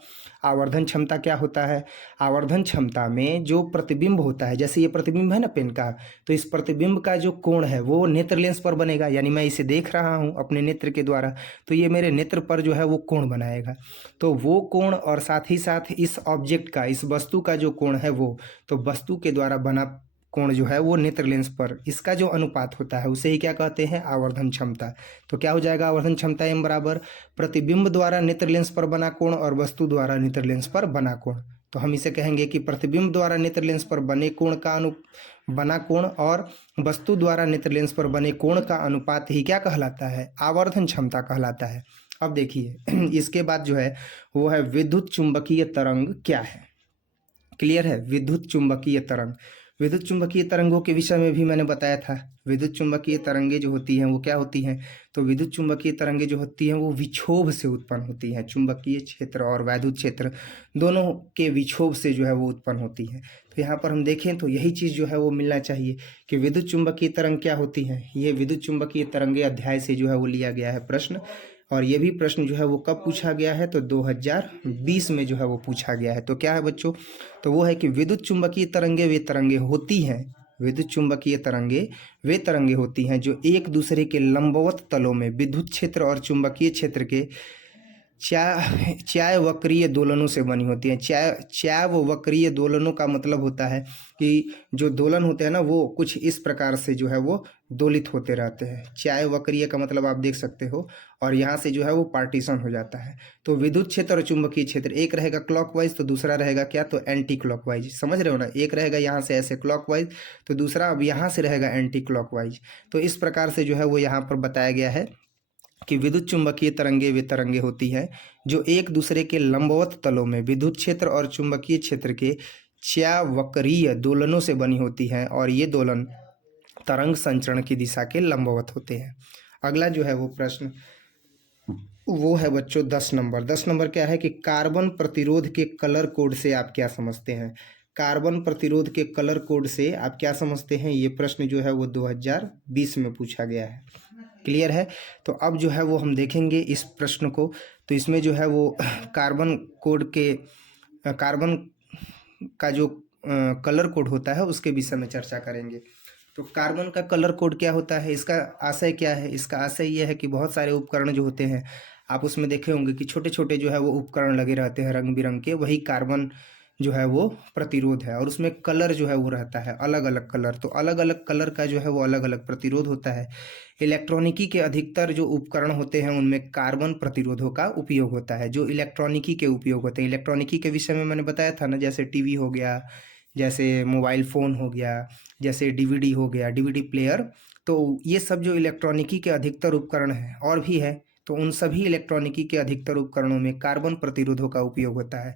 आवर्धन क्षमता क्या होता है। आवर्धन क्षमता में जो प्रतिबिंब होता है, जैसे ये प्रतिबिंब है ना पेन का, तो इस प्रतिबिंब का जो कोण है वो नेत्र लेंस पर बनेगा, यानी मैं इसे देख रहा हूँ अपने नेत्र के द्वारा, तो ये मेरे नेत्र पर जो है वो कोण बनाएगा। तो वो कोण और साथ ही साथ इस ऑब्जेक्ट का, इस वस्तु का जो कोण है वो, तो वस्तु के द्वारा बना कोण जो है वो नेत्र लेंस पर, इसका जो अनुपात होता है उसे ही क्या कहते हैं, आवर्धन क्षमता। तो क्या हो जाएगा आवर्धन क्षमता m बराबर प्रतिबिंब द्वारा नेत्र लेंस पर बना कोण और वस्तु द्वारा नेत्र लेंस पर बना कोण। तो हम इसे कहेंगे कि प्रतिबिंब द्वारा नेत्र लेंस पर बने कोण का बना कोण और वस्तु द्वारा नेत्र लेंस पर बने कोण का अनुपात ही क्या कहलाता है, आवर्धन क्षमता कहलाता है। अब देखिए इसके बाद जो है वो है विद्युत चुंबकीय तरंग क्या है। क्लियर है। विद्युत चुंबकीय तरंग, विद्युत चुंबकीय तरंगों के विषय में भी मैंने बताया था। विद्युत चुंबकीय तरंगे जो होती हैं वो क्या होती हैं, तो विद्युत चुंबकीय तरंगे जो होती हैं वो विक्षोभ से उत्पन्न होती हैं। चुंबकीय क्षेत्र और वैद्युत क्षेत्र दोनों के विक्षोभ से जो है वो उत्पन्न होती हैं। तो यहाँ पर हम देखें तो यही चीज़ जो है वो मिलना चाहिए कि विद्युत चुंबकीय तरंग क्या होती हैं। ये विद्युत चुंबकीय तरंगे अध्याय से जो है वो लिया गया है प्रश्न, और ये भी प्रश्न जो है वो कब पूछा गया है, तो 2020 में जो है वो पूछा गया है। तो क्या है बच्चों, तो वो है कि विद्युत चुंबकीय तरंगे वे तरंगे होती हैं, विद्युत चुंबकीय तरंगे वे तरंगे होती हैं जो एक दूसरे के लंबवत तलों में विद्युत क्षेत्र और चुंबकीय क्षेत्र के चायवक्रीय दोलनों से बनी होती हैं। चायवक्रीय दोलनों का मतलब होता है कि जो दोलन होते हैं ना वो कुछ इस प्रकार से जो है वो दोलित होते रहते हैं। चायवक्रीय का मतलब आप देख सकते हो, और यहाँ से जो है वो पार्टीशन हो जाता है। तो विद्युत क्षेत्र और चुंबकीय क्षेत्र एक रहेगा क्लॉकवाइज तो दूसरा रहेगा क्या, तो एंटी क्लॉकवाइज। समझ रहे हो ना, एक रहेगा यहाँ से ऐसे क्लॉकवाइज तो दूसरा अब यहाँ से रहेगा एंटी क्लॉकवाइज। तो इस प्रकार से जो है वो यहाँ पर बताया गया है कि विद्युत चुंबकीय तरंगे वे तरंगे होती हैं जो एक दूसरे के लंबवत तलों में विद्युत क्षेत्र और चुंबकीय क्षेत्र के चायवक्रीय दोलनों से बनी होती हैं, और ये दोलन तरंग संचरण की दिशा के लंबवत होते हैं। अगला जो है वो प्रश्न वो है बच्चों 10 नंबर। 10 नंबर क्या है कि कार्बन प्रतिरोध के कलर कोड से आप क्या समझते हैं। कार्बन प्रतिरोध के कलर कोड से आप क्या समझते हैं, ये प्रश्न जो है वो 2020 में पूछा गया है। क्लियर है। तो अब जो है वो हम देखेंगे इस प्रश्न को, तो इसमें जो है वो कार्बन कोड के कार्बन का जो कलर कोड होता है उसके विषय में चर्चा करेंगे। तो कार्बन का कलर कोड क्या होता है, इसका आशय क्या है। इसका आशय यह है कि बहुत सारे उपकरण जो होते हैं आप उसमें देखे होंगे कि छोटे छोटे जो है वो उपकरण लगे रहते हैं रंग बिरंग के, वही कार्बन जो है वो प्रतिरोध है। और उसमें कलर जो है वो रहता है अलग अलग कलर, तो अलग अलग कलर का जो है वो अलग अलग प्रतिरोध होता है। इलेक्ट्रॉनिकी के अधिकतर जो उपकरण होते हैं उनमें कार्बन प्रतिरोधों का उपयोग होता है, जो इलेक्ट्रॉनिकी के उपयोग होते हैं। इलेक्ट्रॉनिकी के विषय में मैंने बताया था ना, जैसे टीवी हो गया, जैसे मोबाइल फ़ोन हो गया, जैसे डीवीडी हो गया, डीवीडी प्लेयर। तो ये सब जो इलेक्ट्रॉनिकी के अधिकतर उपकरण हैं, और भी है, तो उन सभी इलेक्ट्रॉनिकी के अधिकतर उपकरणों में कार्बन प्रतिरोधों का उपयोग होता है।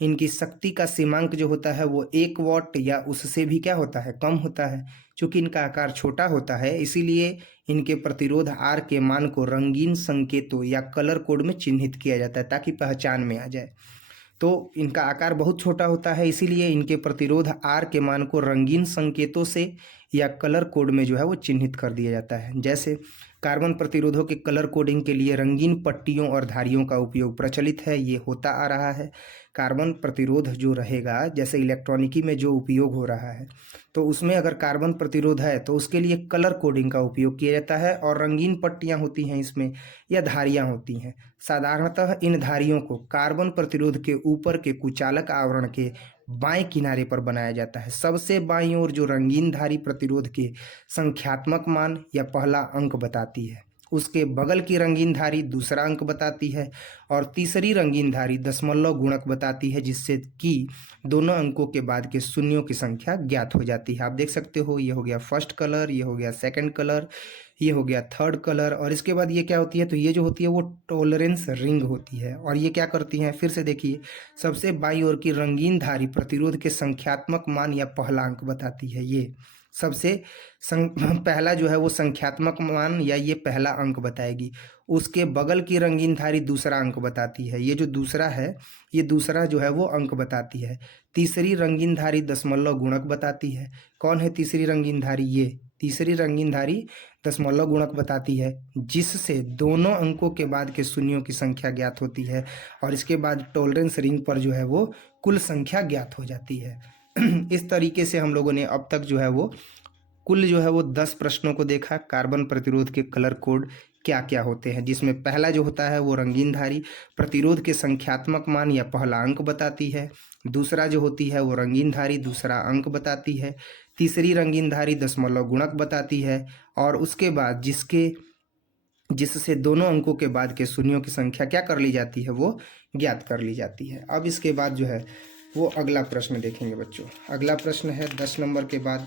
इनकी शक्ति का सीमांक जो होता है वो 1 वाट या उससे भी क्या होता है, कम होता है। चूंकि इनका आकार छोटा होता है इसीलिए इनके प्रतिरोध आर के मान को रंगीन संकेतों या कलर कोड में चिन्हित किया जाता है ताकि पहचान में आ जाए। तो इनका आकार बहुत छोटा होता है इसीलिए इनके प्रतिरोध आर के मान को रंगीन संकेतों से या कलर कोड में जो है वो चिन्हित कर दिया जाता है। जैसे कार्बन प्रतिरोधों के कलर कोडिंग के लिए रंगीन पट्टियों और धारियों का उपयोग प्रचलित है, ये होता आ रहा है। कार्बन प्रतिरोध जो रहेगा, जैसे इलेक्ट्रॉनिकी में जो उपयोग हो रहा है, तो उसमें अगर कार्बन प्रतिरोध है तो उसके लिए कलर कोडिंग का उपयोग किया जाता है, और रंगीन पट्टियाँ होती हैं इसमें या धारियाँ होती हैं। साधारणतः इन धारियों को कार्बन प्रतिरोध के ऊपर के कुचालक आवरण के बाएं किनारे पर बनाया जाता है। सबसे बाईं ओर जो रंगीन धारी प्रतिरोध के संख्यात्मक मान या पहला अंक बताती है, उसके बगल की रंगीन धारी दूसरा अंक बताती है, और तीसरी रंगीन धारी दशमलव गुणक बताती है, जिससे कि दोनों अंकों के बाद के शून्यों की संख्या ज्ञात हो जाती है। आप देख सकते हो, ये हो गया फर्स्ट कलर, ये हो गया सेकंड कलर, ये हो गया थर्ड कलर, और इसके बाद ये क्या होती है, तो ये जो होती है वो टॉलरेंस रिंग होती है। और ये क्या करती हैं, फिर से देखिए, सबसे बाईं ओर की रंगीन धारी प्रतिरोध के संख्यात्मक मान या पहला अंक बताती है। ये सबसे पहला जो है वो संख्यात्मक मान या ये पहला अंक बताएगी। उसके बगल की रंगीन धारी दूसरा अंक बताती है, ये जो दूसरा है ये दूसरा जो है वो अंक बताती है। तीसरी रंगीन धारी दशमलव गुणक बताती है। कौन है तीसरी रंगीन धारी, ये तीसरी रंगीन धारी दशमलव गुणक बताती है, जिससे दोनों अंकों के बाद के शून्यों की संख्या ज्ञात होती है, और इसके बाद टॉलरेंस रिंग पर जो है वो कुल संख्या ज्ञात हो जाती है। इस तरीके से हम लोगों ने अब तक जो है वो कुल जो है वो 10 प्रश्नों को देखा। कार्बन प्रतिरोध के कलर कोड क्या क्या होते हैं, जिसमें पहला जो होता है वो रंगीन धारी प्रतिरोध के संख्यात्मक मान या पहला अंक बताती है। दूसरा जो होती है वो रंगीन धारी दूसरा अंक बताती है। तीसरी रंगीन धारी दशमलव गुणक बताती है, और उसके बाद जिससे दोनों अंकों के बाद के शून्यों की संख्या क्या कर ली जाती है, वो ज्ञात कर ली जाती है। अब इसके बाद जो है वो अगला प्रश्न देखेंगे बच्चों। अगला प्रश्न है 10 नंबर के बाद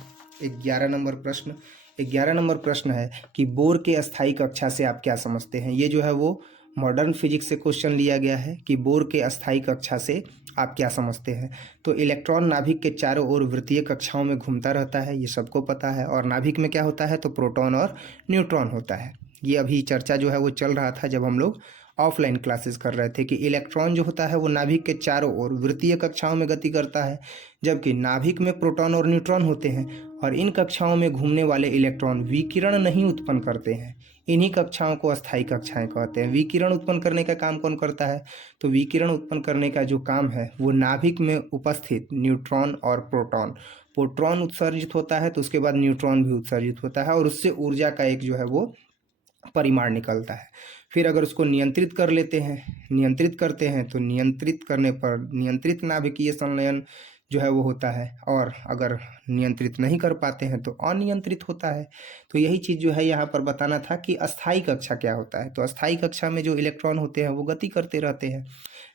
11 नंबर प्रश्न। 11 नंबर प्रश्न है कि बोर के अस्थायी कक्षा से आप क्या समझते हैं। ये जो है वो मॉडर्न फिजिक्स से क्वेश्चन लिया गया है कि बोर के अस्थायी कक्षा से आप क्या समझते हैं। तो इलेक्ट्रॉन नाभिक के चारों ओर वृत्तीय कक्षाओं में घूमता रहता है, ये सबको पता है। और नाभिक में क्या होता है, तो प्रोटॉन और न्यूट्रॉन होता है। ये अभी चर्चा जो है वो चल रहा था जब हम लोग ऑफलाइन क्लासेस कर रहे थे, कि इलेक्ट्रॉन जो होता है वो नाभिक के चारों ओर वृत्तीय कक्षाओं में गति करता है, जबकि नाभिक में प्रोटॉन और न्यूट्रॉन होते हैं, और इन कक्षाओं में घूमने वाले इलेक्ट्रॉन विकिरण नहीं उत्पन्न करते हैं। इन्हीं कक्षाओं को अस्थायी कक्षाएं कहते हैं। विकिरण उत्पन्न करने का काम कौन करता है, तो विकिरण उत्पन्न करने का जो काम है वो नाभिक में उपस्थित न्यूट्रॉन और प्रोटॉन उत्सर्जित होता है, तो उसके बाद न्यूट्रॉन भी उत्सर्जित होता है, और उससे ऊर्जा का एक जो है वो परिमाण निकलता है। फिर अगर उसको नियंत्रित करते हैं तो नियंत्रित करने पर नियंत्रित नाभिकीय संलयन जो है वो होता है, और अगर नियंत्रित नहीं कर पाते हैं तो अनियंत्रित होता है। तो यही चीज़ जो है यहाँ पर बताना था कि अस्थायी कक्षा क्या होता है। तो अस्थायी कक्षा में जो इलेक्ट्रॉन होते हैं वो गति करते रहते हैं।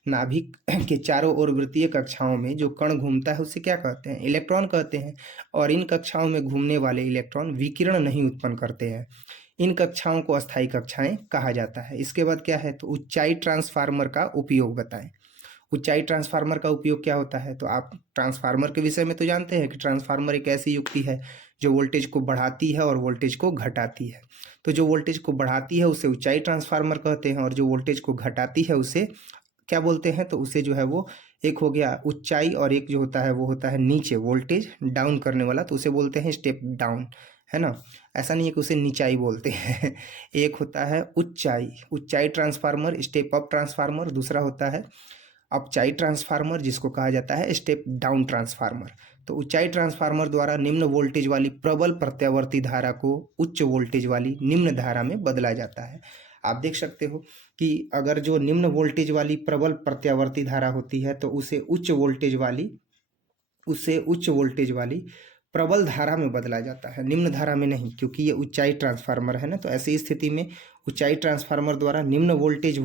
नाभिक के चारों ओर वृत्तीय कक्षाओं में जो कण घूमता है उसे क्या कहते हैं, इलेक्ट्रॉन कहते हैं। और इन कक्षाओं में घूमने वाले इलेक्ट्रॉन विकिरण नहीं उत्पन्न करते हैं। इन कक्षाओं को अस्थायी कक्षाएं कहा जाता है। इसके बाद क्या है, तो ऊंचाई ट्रांसफार्मर का उपयोग बताएं। ऊंचाई ट्रांसफार्मर का उपयोग क्या होता है, तो आप ट्रांसफार्मर के विषय में तो जानते हैं कि ट्रांसफार्मर एक ऐसी युक्ति है जो वोल्टेज को बढ़ाती है और वोल्टेज को घटाती है। तो जो वोल्टेज को बढ़ाती है उसे ऊंचाई ट्रांसफार्मर कहते हैं, और जो वोल्टेज को घटाती है उसे क्या बोलते हैं, तो उसे जो है वो एक हो गया ऊंचाई, और एक जो होता है वो होता है नीचे वोल्टेज डाउन करने वाला, तो उसे बोलते हैं स्टेप डाउन, है ना। ऐसा नहीं है कि उसे नीचाई बोलते हैं। एक होता है ऊंचाई ट्रांसफार्मर, स्टेप अप ट्रांसफार्मर। दूसरा होता है अपचाई ट्रांसफार्मर, जिसको कहा जाता है स्टेप डाउन ट्रांसफार्मर। तो ऊंचाई ट्रांसफार्मर द्वारा निम्न वोल्टेज वाली प्रबल प्रत्यावर्ती धारा को उच्च वोल्टेज वाली निम्न धारा में बदला जाता है। आप देख सकते हो कि अगर जो निम्न वोल्टेज वाली प्रबल प्रत्यावर्ती धारा होती है तो उसे उच्च वोल्टेज वाली प्रबल धारा में बदला जाता है, निम्न धारा में नहीं, क्योंकि ये ऊंचाई ट्रांसफार्मर है ना। तो ऐसी स्थिति में ऊंचाई ट्रांसफार्मर द्वारा निम्न वोल्टेज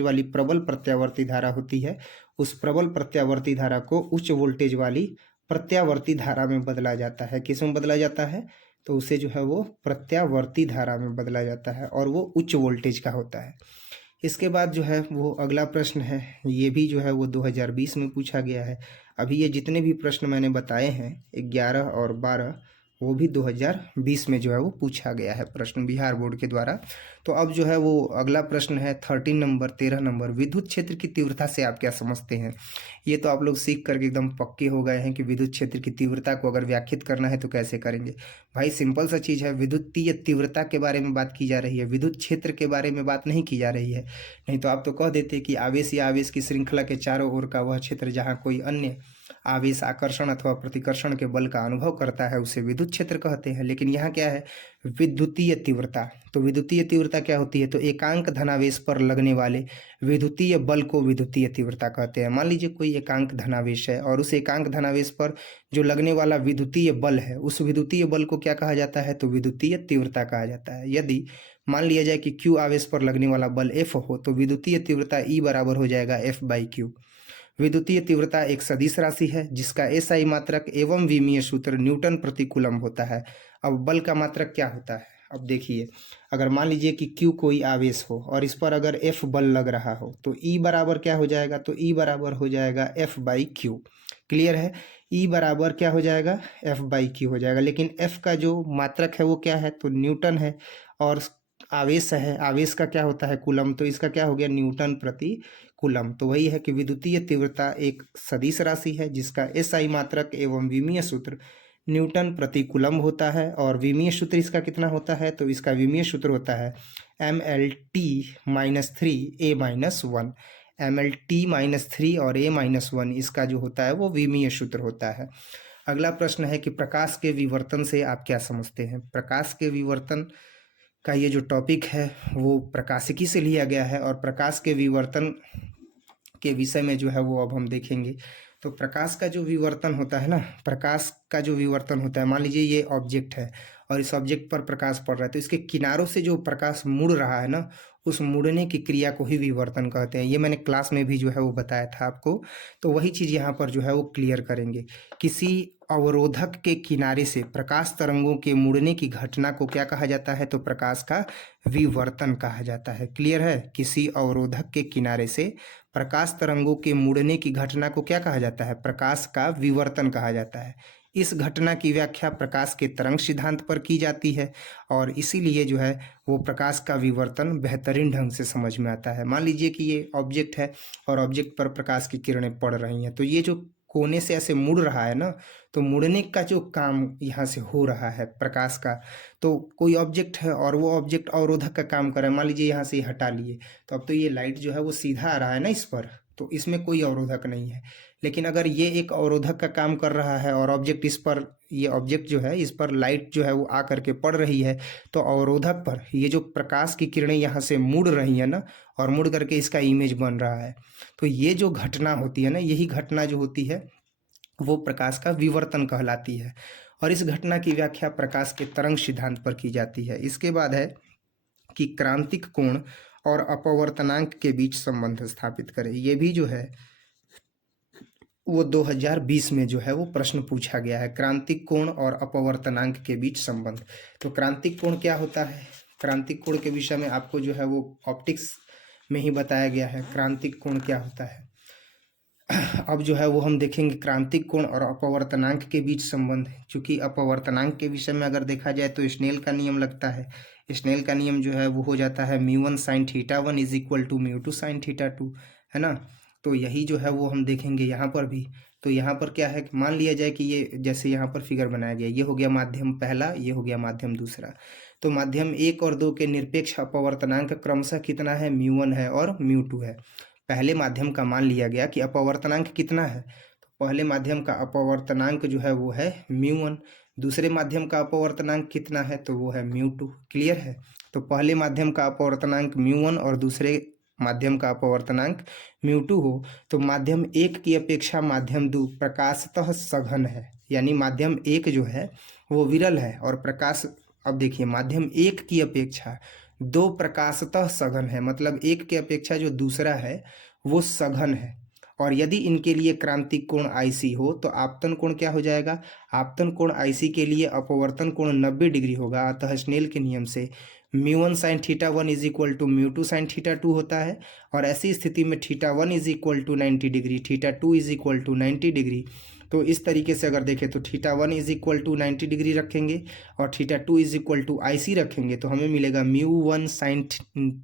वाली प्रबल प्रत्यावर्ती धारा होती है, उस प्रबल प्रत्यावर्ती धारा को उच्च वोल्टेज वाली प्रत्यावर्ती धारा में बदला जाता है। किस में बदला जाता है? तो उसे जो है वो प्रत्यावर्ती धारा में बदला जाता है और वो उच्च वोल्टेज का होता है। इसके बाद जो है वो अगला प्रश्न है, ये भी जो है वो 2020 में पूछा गया है। अभी ये जितने भी प्रश्न मैंने बताए हैं 11 और 12, वो भी 2020 में जो है वो पूछा गया है प्रश्न बिहार बोर्ड के द्वारा। तो अब जो है वो अगला प्रश्न है 13 नंबर, विद्युत क्षेत्र की तीव्रता से आप क्या समझते हैं? ये तो आप लोग सीख करके एकदम पक्के हो गए हैं कि विद्युत क्षेत्र की तीव्रता को अगर व्याख्यात करना है तो कैसे करेंगे। भाई सिंपल सा चीज़ है, विद्युतीय तीव्रता के बारे में बात की जा रही है, विद्युत क्षेत्र के बारे में बात नहीं की जा रही है। नहीं तो आप तो कह देते कि आवेश या आवेश की श्रृंखला के चारों ओर का वह क्षेत्र जहाँ कोई अन्य आवेश आकर्षण अथवा प्रतिकर्षण के बल का अनुभव करता है उसे विद्युत क्षेत्र कहते हैं। लेकिन यहाँ क्या है? विद्युतीय तीव्रता। तो विद्युतीय तीव्रता क्या होती है? तो एकांक धनावेश पर लगने वाले विद्युतीय बल को विद्युतीय तीव्रता कहते हैं। मान लीजिए कोई एकांक धनावेश है और उस एकांक धनावेश पर जो लगने वाला विद्युतीय बल है, उस विद्युतीय बल को क्या कहा जाता है? तो विद्युतीय तीव्रता कहा जाता है। यदि मान लिया जाए कि Q आवेश पर लगने वाला बल F हो तो विद्युतीय तीव्रता E बराबर हो जाएगा F/Q। विद्युतीय तीव्रता एक सदिश राशि है जिसका SI मात्रक एवं विमीय सूत्र न्यूटन प्रति कूलम्ब होता है। अब बल का मात्रक क्या होता है? अब देखिए, अगर मान लीजिए कि Q कोई आवेश हो और इस पर अगर F बल लग रहा हो तो E बराबर क्या हो जाएगा? तो E बराबर हो जाएगा F/Q। क्लियर है? E बराबर क्या हो जाएगा? F/Q हो जाएगा। लेकिन F का जो मात्रक है वो क्या है? तो न्यूटन है। और आवेश है, आवेश का क्या होता है? कूलम। तो इसका क्या हो गया? न्यूटन प्रति कूलम। तो वही है कि विद्युतीय तीव्रता एक सदिश राशि है जिसका SI मात्रक एवं विमीय सूत्र न्यूटन प्रति कूलम होता है। और विमीय सूत्र इसका कितना होता है? तो इसका विमीय सूत्र होता है MLT-3A-1। MLT-3 और A-1 इसका जो होता है वो विमीय सूत्र होता है। अगला प्रश्न है कि प्रकाश के विवर्तन से आप क्या समझते हैं? प्रकाश के विवर्तन का ये जो टॉपिक है वो प्रकाशिकी से लिया गया है और प्रकाश के विवर्तन के विषय में जो है वो अब हम देखेंगे। तो प्रकाश का जो विवर्तन होता है ना, प्रकाश का जो विवर्तन होता है, मान लीजिए ये ऑब्जेक्ट है और इस ऑब्जेक्ट पर प्रकाश पड़ रहा है तो इसके किनारों से जो प्रकाश मुड़ रहा है ना, उस मुड़ने की क्रिया को ही विवर्तन कहते हैं। ये मैंने क्लास में भी जो है वो बताया था आपको। तो वही चीज़ यहाँ पर जो है वो क्लियर करेंगे। किसी अवरोधक के किनारे से प्रकाश तरंगों के मुड़ने की घटना को क्या कहा जाता है? तो प्रकाश का विवर्तन कहा जाता है। क्लियर है? किसी अवरोधक के किनारे से प्रकाश तरंगों के मुड़ने की घटना को क्या कहा जाता है? प्रकाश का विवर्तन कहा जाता है। इस घटना की व्याख्या प्रकाश के तरंग सिद्धांत पर की जाती है और इसीलिए जो है वो प्रकाश का विवर्तन बेहतरीन ढंग से समझ में आता है। मान लीजिए कि ये ऑब्जेक्ट है और ऑब्जेक्ट पर प्रकाश की किरणें पड़ रही हैं तो ये जो कोने से ऐसे मुड़ रहा है ना, तो मुड़ने का जो काम यहाँ से हो रहा है प्रकाश का, तो कोई ऑब्जेक्ट है और वो ऑब्जेक्ट अवरोधक का काम कर रहा है। मान लीजिए यहाँ से हटा लिए तो अब तो ये लाइट जो है वो सीधा आ रहा है ना इस पर, तो इसमें कोई अवरोधक नहीं है। लेकिन अगर ये एक अवरोधक का काम कर रहा है और ऑब्जेक्ट इस पर, ये ऑब्जेक्ट जो है इस पर लाइट जो है वो आ करके पड़ रही है, तो अवरोधक पर ये जो प्रकाश की किरणें यहाँ से मुड़ रही है ना और मुड़ करके इसका इमेज बन रहा है, तो ये जो घटना होती है ना, यही घटना जो होती है वो प्रकाश का विवर्तन कहलाती है। और इस घटना की व्याख्या प्रकाश के तरंग सिद्धांत पर की जाती है। इसके बाद है कि क्रांतिक कोण और अपवर्तनांक के बीच संबंध स्थापित करें। ये भी जो है वो 2020 में जो है वो प्रश्न पूछा गया है, क्रांतिक कोण और अपवर्तनांक के बीच संबंध। तो क्रांतिक कोण क्या होता है? क्रांतिक कोण के विषय में आपको जो है वो ऑप्टिक्स में ही बताया गया है क्रांतिक कोण क्या होता है। अब जो है वो हम देखेंगे क्रांतिक कोण और अपवर्तनांक के बीच संबंध। क्योंकि अपवर्तनांक के विषय में अगर देखा जाए तो स्नेल का नियम लगता है। स्नेल का नियम जो है वो हो जाता है μ1 sin θ1 is equal to μ2 sin θ2, है ना। तो यही जो है वो हम देखेंगे यहाँ पर भी। तो यहाँ पर क्या है, मान लिया जाए कि ये जैसे यहाँ पर फिगर बनाया गया, ये हो गया माध्यम पहला, ये हो गया माध्यम दूसरा। तो माध्यम 1 और 2 के निरपेक्ष अपवर्तनांक क्रमशः कितना है? μ1 है और μ2 है। पहले माध्यम का मान लिया गया कि अपवर्तनांक कितना है, तो पहले माध्यम का अपवर्तनांक जो है वो है μ1, दूसरे माध्यम का अपवर्तनांक कितना है तो वो है μ2। क्लियर है। तो पहले माध्यम का अपवर्तनांक μ1 और दूसरे माध्यम का अपवर्तनांक μ2 हो तो माध्यम 1 की अपेक्षा माध्यम 2 प्रकाशतः सघन है, यानी माध्यम 1 जो है वो विरल है और प्रकाश, अब देखिए माध्यम 1 की अपेक्षा 2 प्रकाशतः सघन है, मतलब 1 की अपेक्षा जो दूसरा है वो सघन है। और यदि इनके लिए क्रांतिक कोण IC हो तो आपतन कोण क्या हो जाएगा, आपतन कोण IC के लिए अपवर्तन कोण 90 डिग्री होगा। अतः स्नेल के नियम से μ1 sin θ1 is equal to μ2 sin θ2 होता है। और ऐसी स्थिति में θ1 is equal to 90 degree, θ2 is equal to 90 degree. तो इस तरीके से अगर देखें तो θ1 इज इक्वल टू 90 डिग्री रखेंगे और θ2 इज इक्वल टू IC रखेंगे तो हमें मिलेगा μ1 sin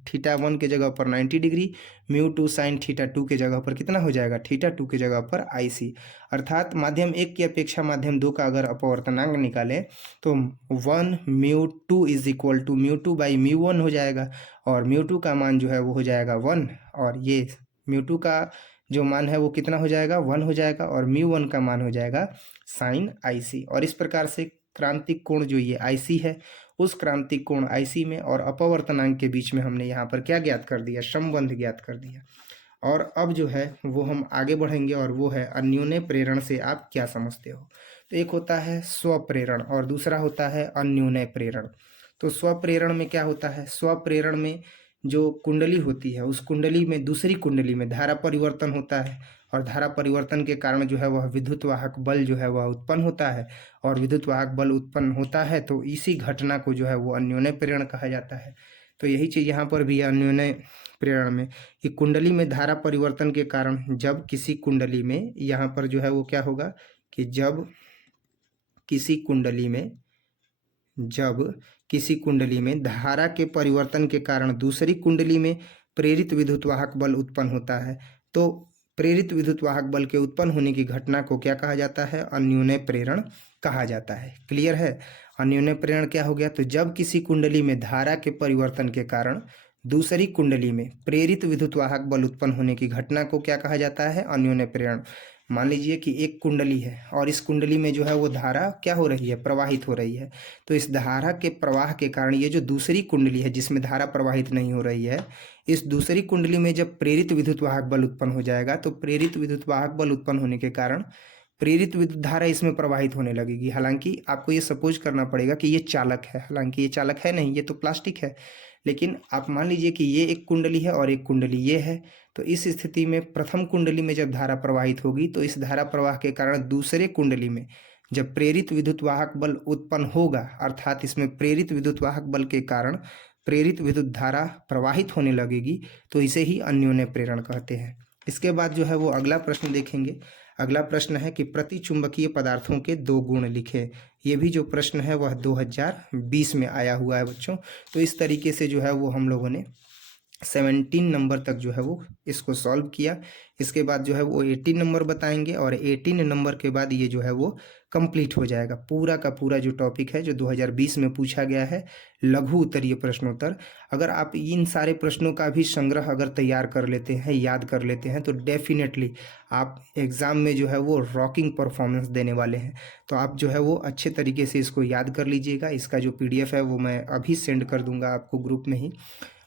θ1 के जगह पर 90 डिग्री, μ2 sin θ2 के जगह पर कितना हो जाएगा, θ2 के जगह पर IC। अर्थात माध्यम 1 की अपेक्षा माध्यम 2 का अगर अपवर्तनांक निकालें तो 1 μ2 इज इक्वल टू μ2 बाई μ1 हो जाएगा और μ2 का मान जो है वो हो जाएगा 1 और ये μ2 का जो मान है वो कितना हो जाएगा, 1 हो जाएगा और μ1 का मान हो जाएगा sin IC। और इस प्रकार से क्रांतिक कोण जो ये IC है उस क्रांतिक कोण IC में और अपवर्तनांक के बीच में हमने यहाँ पर क्या ज्ञात कर दिया, संबंध ज्ञात कर दिया। और अब जो है वो हम आगे बढ़ेंगे और वो है अन्योन्य प्रेरण से आप क्या समझते हो। तो एक होता है स्वप्रेरण और दूसरा होता है अन्योन्य प्रेरण। तो स्वप्रेरण में क्या होता है, स्वप्रेरण में जो कुंडली होती है उस कुंडली में दूसरी कुंडली में धारा परिवर्तन होता है और धारा परिवर्तन के कारण जो है वह विद्युत वाहक बल जो है वह उत्पन्न होता है और विद्युत वाहक बल उत्पन्न होता है तो इसी घटना को जो है वो अन्योन्य प्रेरण कहा जाता है। तो यही चीज़ यहाँ पर भी अन्योन्य प्रेरण में कि कुंडली में धारा परिवर्तन के कारण जब किसी कुंडली में, यहाँ पर जो है वो क्या होगा कि जब किसी कुंडली में धारा के परिवर्तन के कारण दूसरी कुंडली में प्रेरित विद्युत वाहक बल उत्पन्न होता है तो प्रेरित विद्युत वाहक बल के उत्पन्न होने की घटना को क्या कहा जाता है, अन्योन्य प्रेरण कहा जाता है। क्लियर है। अन्योन्य प्रेरण क्या हो गया, तो जब किसी कुंडली में धारा के परिवर्तन के कारण दूसरी कुंडली में प्रेरित विद्युत वाहक बल उत्पन्न होने की घटना को क्या कहा जाता है, अन्योन्य प्रेरण। मान लीजिए कि एक कुंडली है और इस कुंडली में जो है वो धारा क्या हो रही है, प्रवाहित हो रही है। तो इस धारा के प्रवाह के कारण ये जो दूसरी कुंडली है जिसमें धारा प्रवाहित नहीं हो रही है, इस दूसरी कुंडली में जब प्रेरित विद्युत वाहक बल उत्पन्न हो जाएगा तो प्रेरित विद्युत वाहक बल उत्पन्न होने के कारण प्रेरित विद्युत धारा इसमें प्रवाहित होने लगेगी। हालांकि आपको ये सपोज करना पड़ेगा कि ये चालक है, हालांकि ये चालक है नहीं, ये तो प्लास्टिक है। लेकिन आप मान लीजिए कि ये एक कुंडली है और एक कुंडली ये है। तो इस स्थिति में प्रथम कुंडली में जब धारा प्रवाहित होगी तो इस धारा प्रवाह के कारण दूसरे कुंडली में जब प्रेरित विद्युत वाहक बल उत्पन्न होगा, अर्थात इसमें प्रेरित विद्युत वाहक बल के कारण प्रेरित विद्युत धारा प्रवाहित होने लगेगी, तो इसे ही अन्योन्य प्रेरण कहते हैं। इसके बाद जो है वो अगला प्रश्न देखेंगे। अगला प्रश्न है कि प्रतिचुंबकीय पदार्थों के 2 गुण लिखें। ये भी जो प्रश्न है वह 2020 में आया हुआ है बच्चों। तो इस तरीके से जो है वो हम लोगों ने 17 नंबर तक जो है वो इसको सॉल्व किया। इसके बाद जो है वो 18 नंबर बताएंगे और 18 नंबर के बाद ये जो है वो कंप्लीट हो जाएगा। पूरा का पूरा जो टॉपिक है जो 2020 में पूछा गया है, लघु उत्तरीय प्रश्नोत्तर। अगर आप इन सारे प्रश्नों का भी संग्रह अगर तैयार कर लेते हैं, याद कर लेते हैं, तो डेफिनेटली आप एग्ज़ाम में जो है वो रॉकिंग परफॉर्मेंस देने वाले हैं। तो आप जो है वो अच्छे तरीके से इसको याद कर लीजिएगा। इसका जो PDF है वो मैं अभी सेंड कर दूंगा आपको ग्रुप में ही,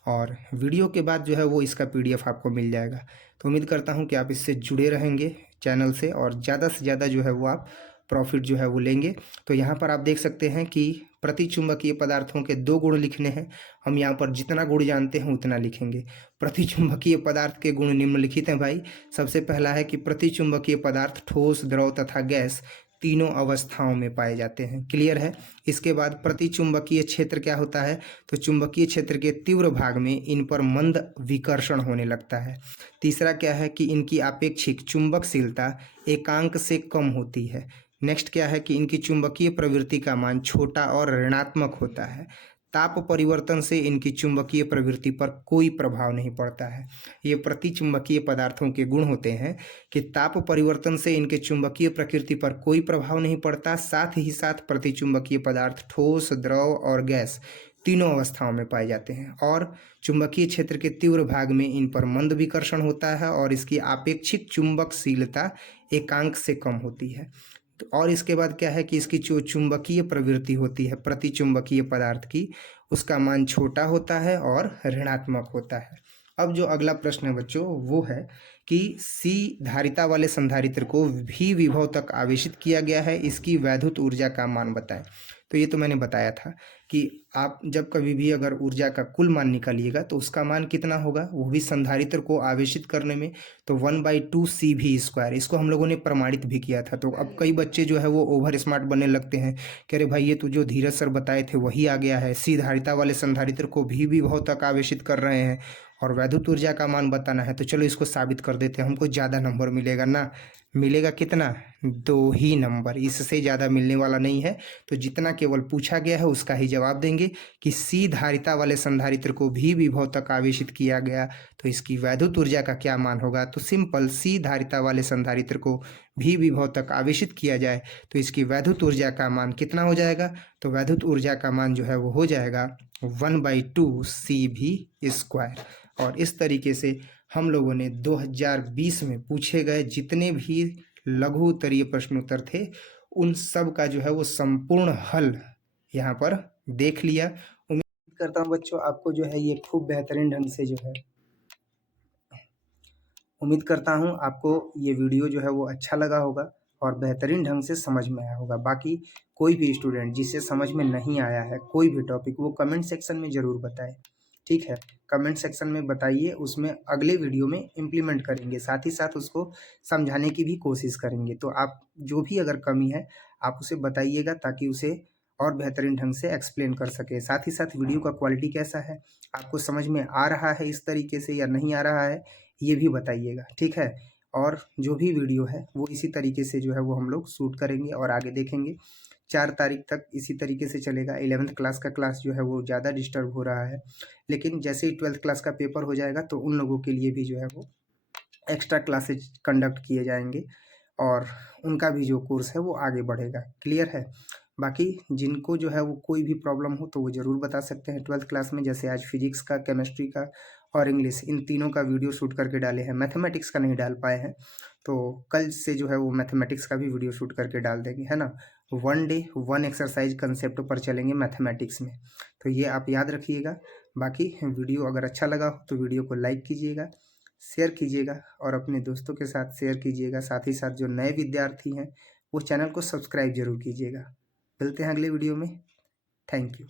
और वीडियो के बाद जो है वो इसका PDF आपको मिल जाएगा। तो उम्मीद करता हूँ कि आप इससे जुड़े रहेंगे चैनल से और ज़्यादा से ज़्यादा जो है वो आप प्रॉफिट जो है वो लेंगे। तो यहाँ पर आप देख सकते हैं कि प्रतिचुंबकीय पदार्थों के 2 गुण लिखने हैं। हम यहाँ पर जितना गुण जानते हैं उतना लिखेंगे। प्रतिचुंबकीय पदार्थ के गुण निम्नलिखित हैं भाई। सबसे पहला है कि प्रतिचुंबकीय पदार्थ ठोस, द्रव तथा गैस तीनों अवस्थाओं में पाए जाते हैं। क्लियर है। इसके बाद प्रतिचुंबकीय क्षेत्र क्या होता है, तो चुंबकीय क्षेत्र के तीव्र भाग में इन पर मंद विकर्षण होने लगता है। तीसरा क्या है कि इनकी आपेक्षिक चुंबकशीलता एकांक से कम होती है। नेक्स्ट क्या है कि इनकी चुंबकीय प्रवृत्ति का मान छोटा और ऋणात्मक होता है। ताप परिवर्तन से इनकी चुंबकीय प्रवृत्ति पर कोई प्रभाव नहीं पड़ता है। ये प्रतिचुंबकीय पदार्थों के गुण होते हैं कि ताप परिवर्तन से इनके चुंबकीय प्रकृति पर कोई प्रभाव नहीं पड़ता। साथ ही साथ प्रतिचुंबकीय पदार्थ ठोस, द्रव और गैस तीनों अवस्थाओं में पाए जाते हैं। और चुंबकीय क्षेत्र के तीव्र भाग में इन पर मंद विकर्षण होता है और इसकी आपेक्षिक चुंबकशीलता एकांक से कम होती है। तो और इसके बाद क्या है कि इसकी जो चुंबकीय प्रवृत्ति होती है प्रति चुंबकीय पदार्थ की, उसका मान छोटा होता है और ऋणात्मक होता है। अब जो अगला प्रश्न है बच्चों वो है कि सी धारिता वाले संधारित्र को भी विभव तक आवेशित किया गया है, इसकी वैद्युत ऊर्जा का मान बताएं। तो ये तो मैंने बताया था कि आप जब कभी भी अगर ऊर्जा का कुल मान निकालिएगा तो उसका मान कितना होगा, वो भी संधारित्र को आवेशित करने में, तो 1/2 CV²। इसको हम लोगों ने प्रमाणित भी किया था। तो अब कई बच्चे जो है वो ओवर स्मार्ट बनने लगते हैं, कह रहे भाई ये तो जो धीरज सर बताए थे वही आ गया है, सी धारिता वाले संधारित्र को भी विभव तक आवेशित कर रहे हैं और वैद्युत ऊर्जा का मान बताना है। तो चलो इसको साबित कर देते हैं, हमको ज़्यादा नंबर मिलेगा ना। मिलेगा कितना, 2 ही नंबर, इससे ज़्यादा मिलने वाला नहीं है। तो जितना केवल पूछा गया है उसका ही जवाब देंगे कि सी धारिता वाले संधारित्र को भी विभव तक आवेशित किया गया, तो इसकी वैद्युत ऊर्जा का क्या मान होगा। तो सिंपल, सी धारिता वाले संधारित्र को भी विभव तक आवेशित किया जाए तो इसकी वैद्युत ऊर्जा का मान कितना हो जाएगा। तो वैद्युत ऊर्जा का मान जो है वो हो जाएगा 1/2 CV²। और इस तरीके से हम लोगों ने 2020 में पूछे गए जितने भी लघु उत्तरीय प्रश्नोत्तर थे उन सब का जो है वो संपूर्ण हल यहाँ पर देख लिया। उम्मीद करता हूँ बच्चों आपको जो है ये खूब बेहतरीन ढंग से जो है, उम्मीद करता हूँ आपको ये वीडियो जो है वो अच्छा लगा होगा और बेहतरीन ढंग से समझ में आया होगा। बाकी कोई भी स्टूडेंट जिसे समझ में नहीं आया है कोई भी टॉपिक, वो कमेंट सेक्शन में ज़रूर बताएं। ठीक है, कमेंट सेक्शन में बताइए, उसमें अगले वीडियो में इम्प्लीमेंट करेंगे, साथ ही साथ उसको समझाने की भी कोशिश करेंगे। तो आप जो भी अगर कमी है आप उसे बताइएगा ताकि उसे और बेहतरीन ढंग से एक्सप्लेन कर सके। साथ ही साथ वीडियो का क्वालिटी कैसा है, आपको समझ में आ रहा है इस तरीके से या नहीं आ रहा है, ये भी बताइएगा। ठीक है, और जो भी वीडियो है वो इसी तरीके से जो है वो हम लोग शूट करेंगे और आगे देखेंगे। 4 तारीख तक इसी तरीके से चलेगा। 11th क्लास का क्लास जो है वो ज़्यादा डिस्टर्ब हो रहा है, लेकिन जैसे ही 12th क्लास का पेपर हो जाएगा तो उन लोगों के लिए भी जो है वो एक्स्ट्रा क्लासेज कंडक्ट किए जाएंगे और उनका भी जो कोर्स है वो आगे बढ़ेगा। क्लियर है। बाकी जिनको जो है वो कोई भी प्रॉब्लम हो तो वो ज़रूर बता सकते हैं 12th क्लास में। जैसे आज फिजिक्स का, केमिस्ट्री का और इंग्लिश, इन तीनों का वीडियो शूट करके डाले हैं। मैथमेटिक्स का नहीं डाल पाए हैं, तो कल से जो है वो मैथमेटिक्स का भी वीडियो शूट करके डाल देंगे, है ना। 1 डे 1 एक्सरसाइज कंसेप्ट पर चलेंगे मैथमेटिक्स में, तो ये आप याद रखिएगा। बाकी वीडियो अगर अच्छा लगा हो तो वीडियो को लाइक कीजिएगा, शेयर कीजिएगा और अपने दोस्तों के साथ शेयर कीजिएगा। साथ ही साथ जो नए विद्यार्थी हैं वो चैनल को सब्सक्राइब जरूर कीजिएगा। मिलते हैं अगले वीडियो में। Thank you.